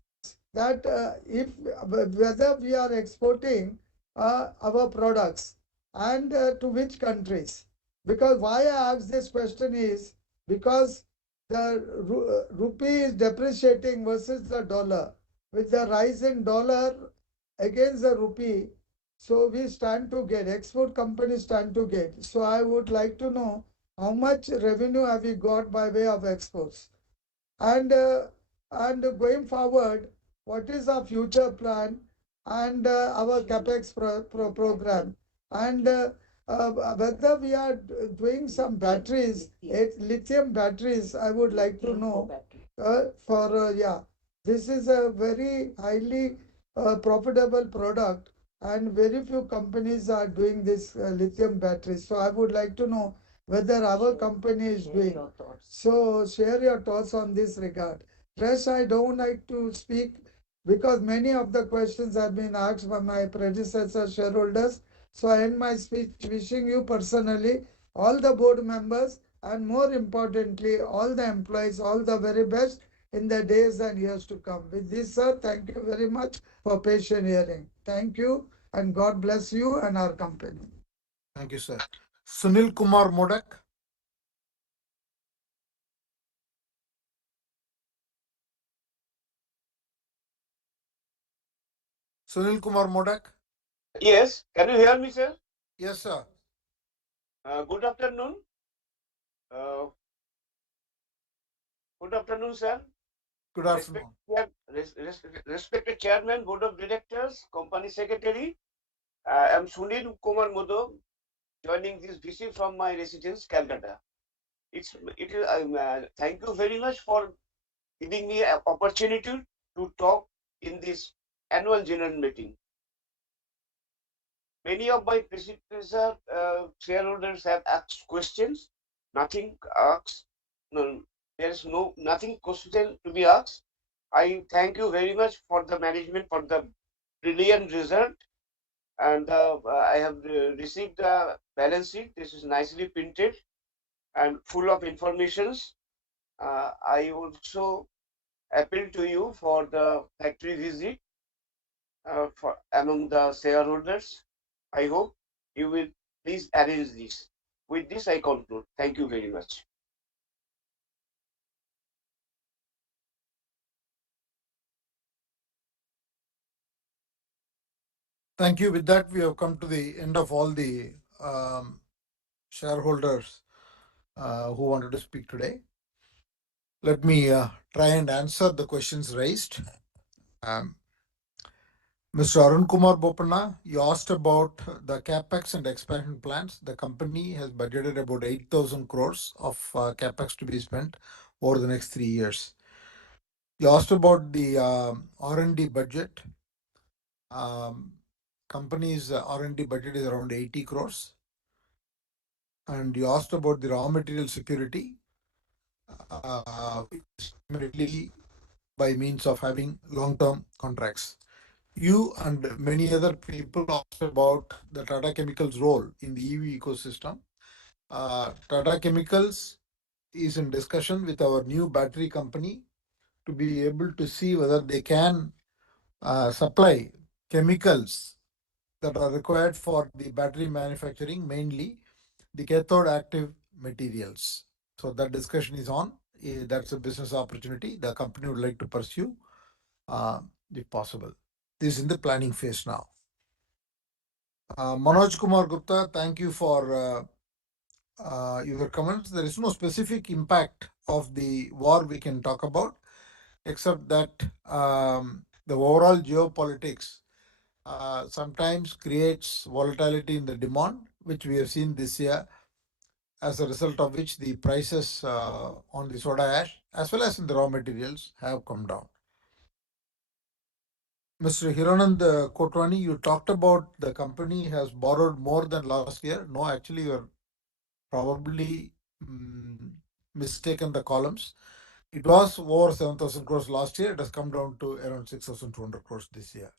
that if whether we are exporting our products and to which countries. Because why I ask this question is because the rupee is depreciating versus the dollar. With the rise in dollar against the rupee, so we stand to get, export companies stand to get. So I would like to know how much revenue have we got by way of exports? And going forward, what is our future plan and our capex program? And whether we are doing some batteries, lithium batteries, I would like to know. Yeah, this is a very highly profitable product, and very few companies are doing this lithium batteries. So I would like to know whether our company is doing. So share your thoughts on this regard. Rest, I don't like to speak because many of the questions have been asked by my predecessor shareholders. So I end my speech wishing you personally, all the board members, and more importantly, all the employees, all the very best in the days and years to come. With this, sir, thank you very much for patient hearing. Thank you, and God bless you and our company. Thank you, sir. Sunil Kumar Modak? Sunil Kumar Modak? Yes, can you hear me, sir? Yes, sir. Good afternoon. Good afternoon, sir. Good afternoon. Respected Chairman, Board of Directors, Company Secretary, I am Sunil Kumar Modo, joining this VC from my residence, Calcutta. Thank you very much for giving me an opportunity to talk in this annual general meeting. Many of my predecessor shareholders have asked questions. Nothing asked. No, there is nothing question to be asked. I thank you very much for the management for the brilliant result, and I have received the balance sheet. This is nicely printed and full of informations. I also appeal to you for the factory visit for among the shareholders. I hope you will please arrange this. With this, I conclude. Thank you very much. Thank you. With that, we have come to the end of all the shareholders who wanted to speak today. Let me try and answer the questions raised. Mr. Arun Kumar Bopanna, you asked about the capex and expansion plans. The company has budgeted about 8,000 crores of capex to be spent over the next 3 years. You asked about the R&D budget. Company's R&D budget is around 80 crores. And you asked about the raw material security, primarily by means of having long-term contracts. You and many other people asked about the Tata Chemicals role in the EV ecosystem. Tata Chemicals is in discussion with our new battery company to be able to see whether they can supply chemicals that are required for the battery manufacturing, mainly the cathode active materials. So that discussion is on. That's a business opportunity the company would like to pursue, if possible. This is in the planning phase now. Manoj Kumar Gupta, thank you for your comments. There is no specific impact of the war we can talk about, except that the overall geopolitics sometimes creates volatility in the demand, which we have seen this year, as a result of which the prices on the soda ash as well as in the raw materials have come down. Mr. Hiranand Kotwani, you talked about the company has borrowed more than last year. No, actually, you're probably mistaken the columns. It was over 7,000 crores last year. It has come down to around 6,200 crores this year.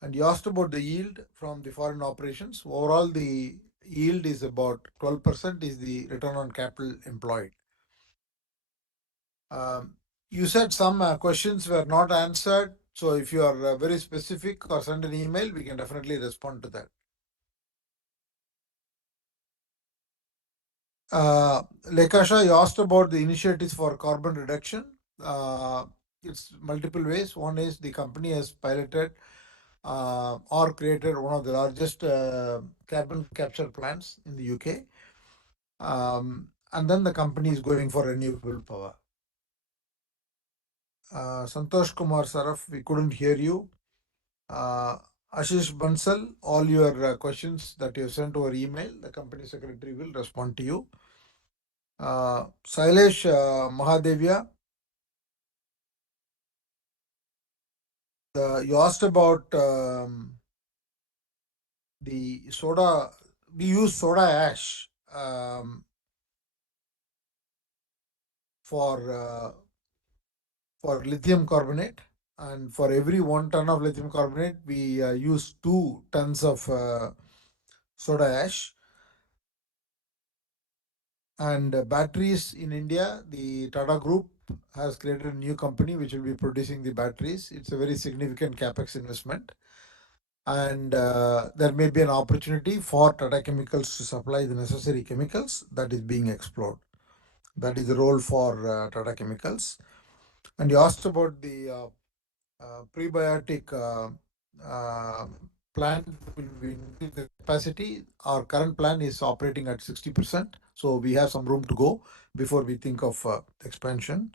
And you asked about the yield from the foreign operations. Overall, the yield is about 12% is the return on capital employed. You said some questions were not answered. So if you are very specific or send an email, we can definitely respond to that. Lekasha, you asked about the initiatives for carbon reduction. It's multiple ways. One is the company has piloted or created one of the largest carbon capture plants in the UK. And then the company is going for renewable power. Santosh Kumar Saraf, we couldn't hear you. Ashish Bansal, all your questions that you have sent over email, the company secretary will respond to you. Sailesh Mahadevia, you asked about the soda. We use soda ash for lithium carbonate, and for every 1 ton of lithium carbonate, we use 2 tons of soda ash. And batteries in India, the Tata Group has created a new company which will be producing the batteries. It's a very significant capex investment. And there may be an opportunity for Tata Chemicals to supply the necessary chemicals that is being explored. That is the role for Tata Chemicals. And you asked about the prebiotic plan will be increase the capacity. Our current plan is operating at 60%, so we have some room to go before we think of expansion.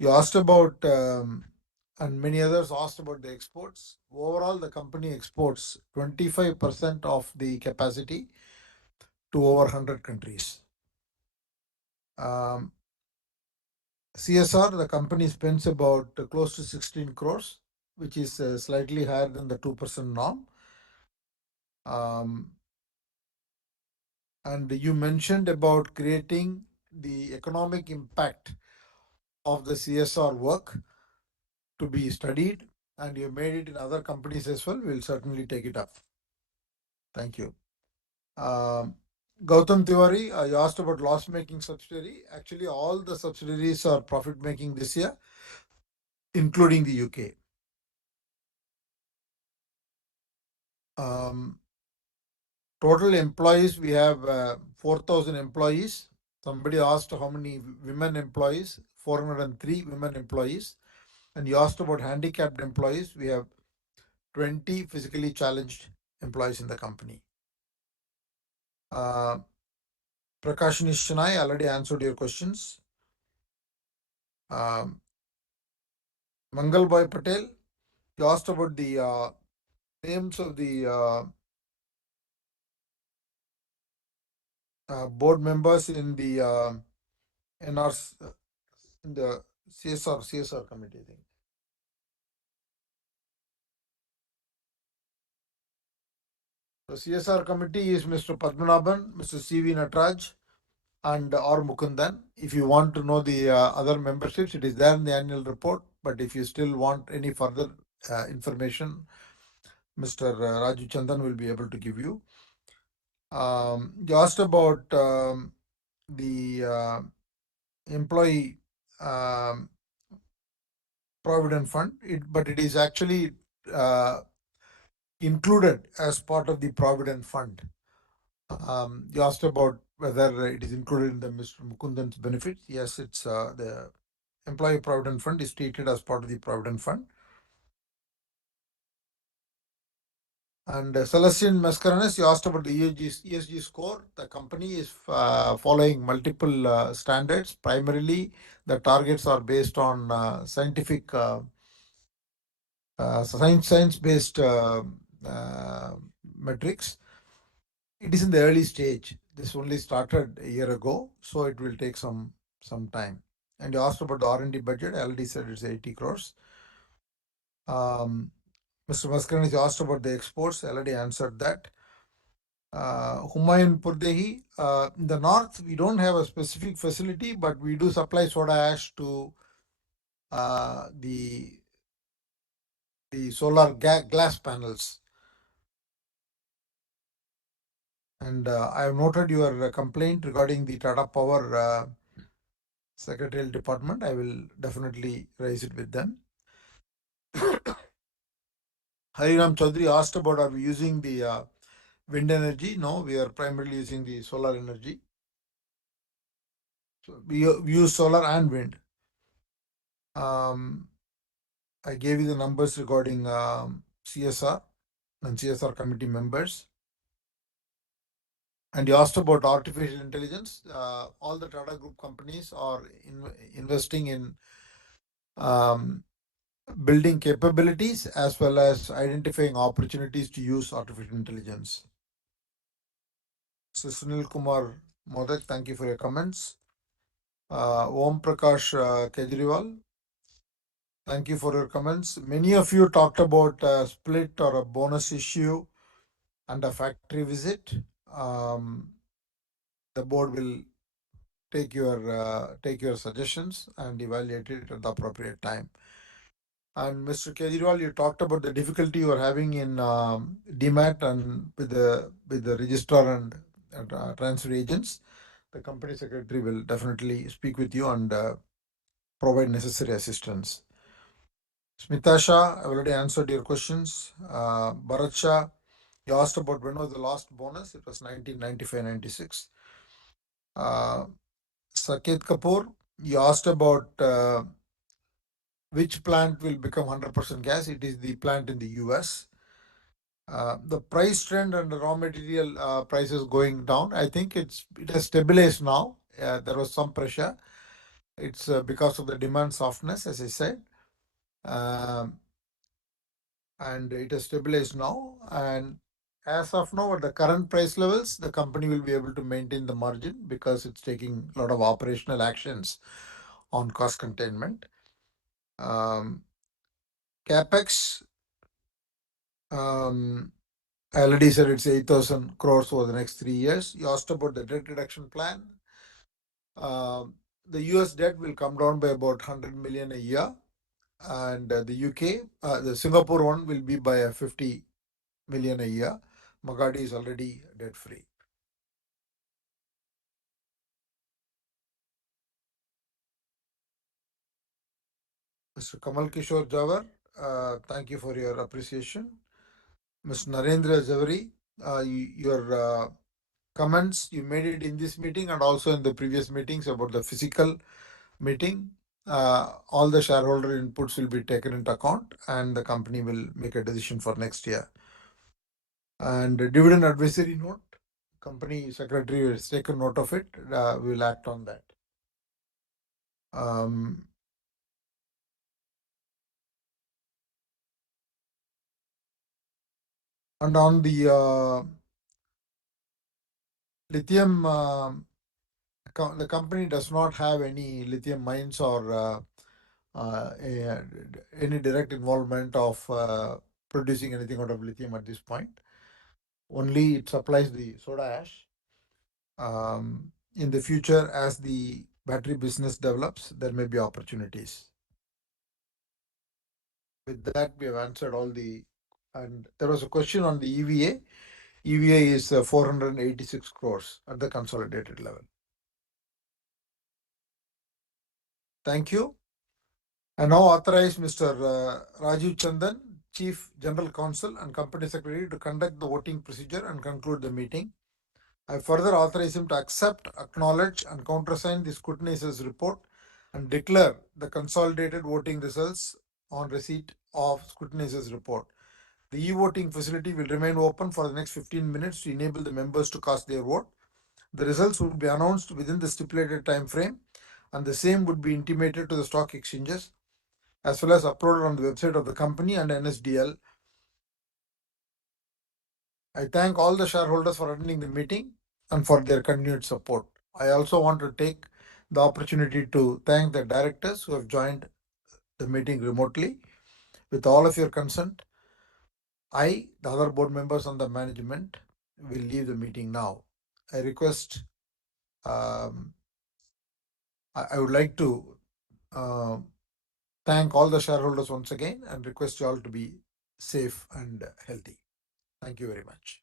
You asked about, and many others asked about the exports. Overall, the company exports 25% of the capacity to over 100 countries. CSR, the company spends about close to 16 crores, which is slightly higher than the 2% norm. And you mentioned about creating the economic impact of the CSR work to be studied, and you made it in other companies as well. We'll certainly take it up. Thank you. Gautam Tiwari, you asked about loss-making subsidiary. Actually, all the subsidiaries are profit-making this year, including the UK. Total employees, we have 4,000 employees. Somebody asked how many women employees, 403 women employees. And you asked about handicapped employees, we have 20 physically challenged employees in the company. Prakash Nishanai, I already answered your questions. Mangal Bhai Patel, you asked about the names of the board members in the NRS, in the CSR committee, I think. The CSR committee is Mr. Padmanabhan, Mr. C.V. Natraj, and R. Mukundan. If you want to know the other memberships, it is there in the annual report. But if you still want any further information, Mr. Raju Chandan will be able to give you. You asked about the employee provident fund, but it is actually included as part of the provident fund. You asked about whether it is included in the Mr. Mukundan's benefits. Yes, it's the employee provident fund is treated as part of the provident fund. And Celestine Mascarenas, you asked about the ESG score. The company is following multiple standards. Primarily, the targets are based on scientific, science-based metrics. It is in the early stage. This only started a year ago, so it will take some time. And you asked about the R&D budget. I already said it's 80 crores. Mr. Mascarenas, you asked about the exports. I already answered that. Humayun Purdehi, in the north, we don't have a specific facility, but we do supply soda ash to the solar glass panels. And I have noted your complaint regarding the Tata Power Secretarial Department. I will definitely raise it with them. Hariram Chaudhary asked about, are we using the wind energy? No, we are primarily using the solar energy. So we use solar and wind. I gave you the numbers regarding CSR and CSR committee members. And you asked about artificial intelligence. All the Tata Group companies are investing in building capabilities as well as identifying opportunities to use artificial intelligence. So Sunil Kumar Modak, thank you for your comments. Om Prakash Kejriwal, thank you for your comments. Many of you talked about a split or a bonus issue and a factory visit. The board will take your suggestions and evaluate it at the appropriate time. And Mr. Kejriwal, you talked about the difficulty you are having in DMAT and with the registrar and transfer agents. The company secretary will definitely speak with you and provide necessary assistance. Smita Shah, I already answered your questions. Bharat Shah, you asked about when was the last bonus. It was 1995-96. Saket Kapoor, you asked about which plant will become 100% gas. It is the plant in the US. The price trend and the raw material prices going down. I think it has stabilized now. There was some pressure. It's because of the demand softness, as I said. And it has stabilized now. And as of now, at the current price levels, the company will be able to maintain the margin because it's taking a lot of operational actions on cost containment. CapEx, I already said it's 8,000 crores over the next 3 years. You asked about the debt reduction plan. The US debt will come down by about 100 million a year. And the Singapore one will be by 50 million a year. Magadi is already debt free. Mr. Kamal Kishore Jawar, thank you for your appreciation. Mr. Narendra Zaveri, your comments. You made it in this meeting and also in the previous meetings about the physical meeting. All the shareholder inputs will be taken into account and the company will make a decision for next year. And dividend advisory note, company secretary has taken note of it. We will act on that. And on the lithium, the company does not have any lithium mines or any direct involvement of producing anything out of lithium at this point. Only it supplies the soda ash. In the future, as the battery business develops, there may be opportunities. With that, we have answered all the. And there was a question on the EVA. EVA is 486 crores at the consolidated level. Thank you. I now authorize Mr. Rajiv Chandan, Chief General Counsel and Company Secretary, to conduct the voting procedure and conclude the meeting. I further authorize him to accept, acknowledge, and countersign the scrutinizer's report and declare the consolidated voting results on receipt of scrutinizer's report. The e-voting facility will remain open for the next 15 minutes to enable the members to cast their vote. The results will be announced within the stipulated time frame, and the same would be intimated to the stock exchanges as well as uploaded on the website of the company and NSDL. I thank all the shareholders for attending the meeting and for their continued support. I also want to take the opportunity to thank the directors who have joined the meeting remotely. With all of your consent, I, the other board members and the management, will leave the meeting now. I request, I would like to thank all the shareholders once again and request you all to be safe and healthy. Thank you very much.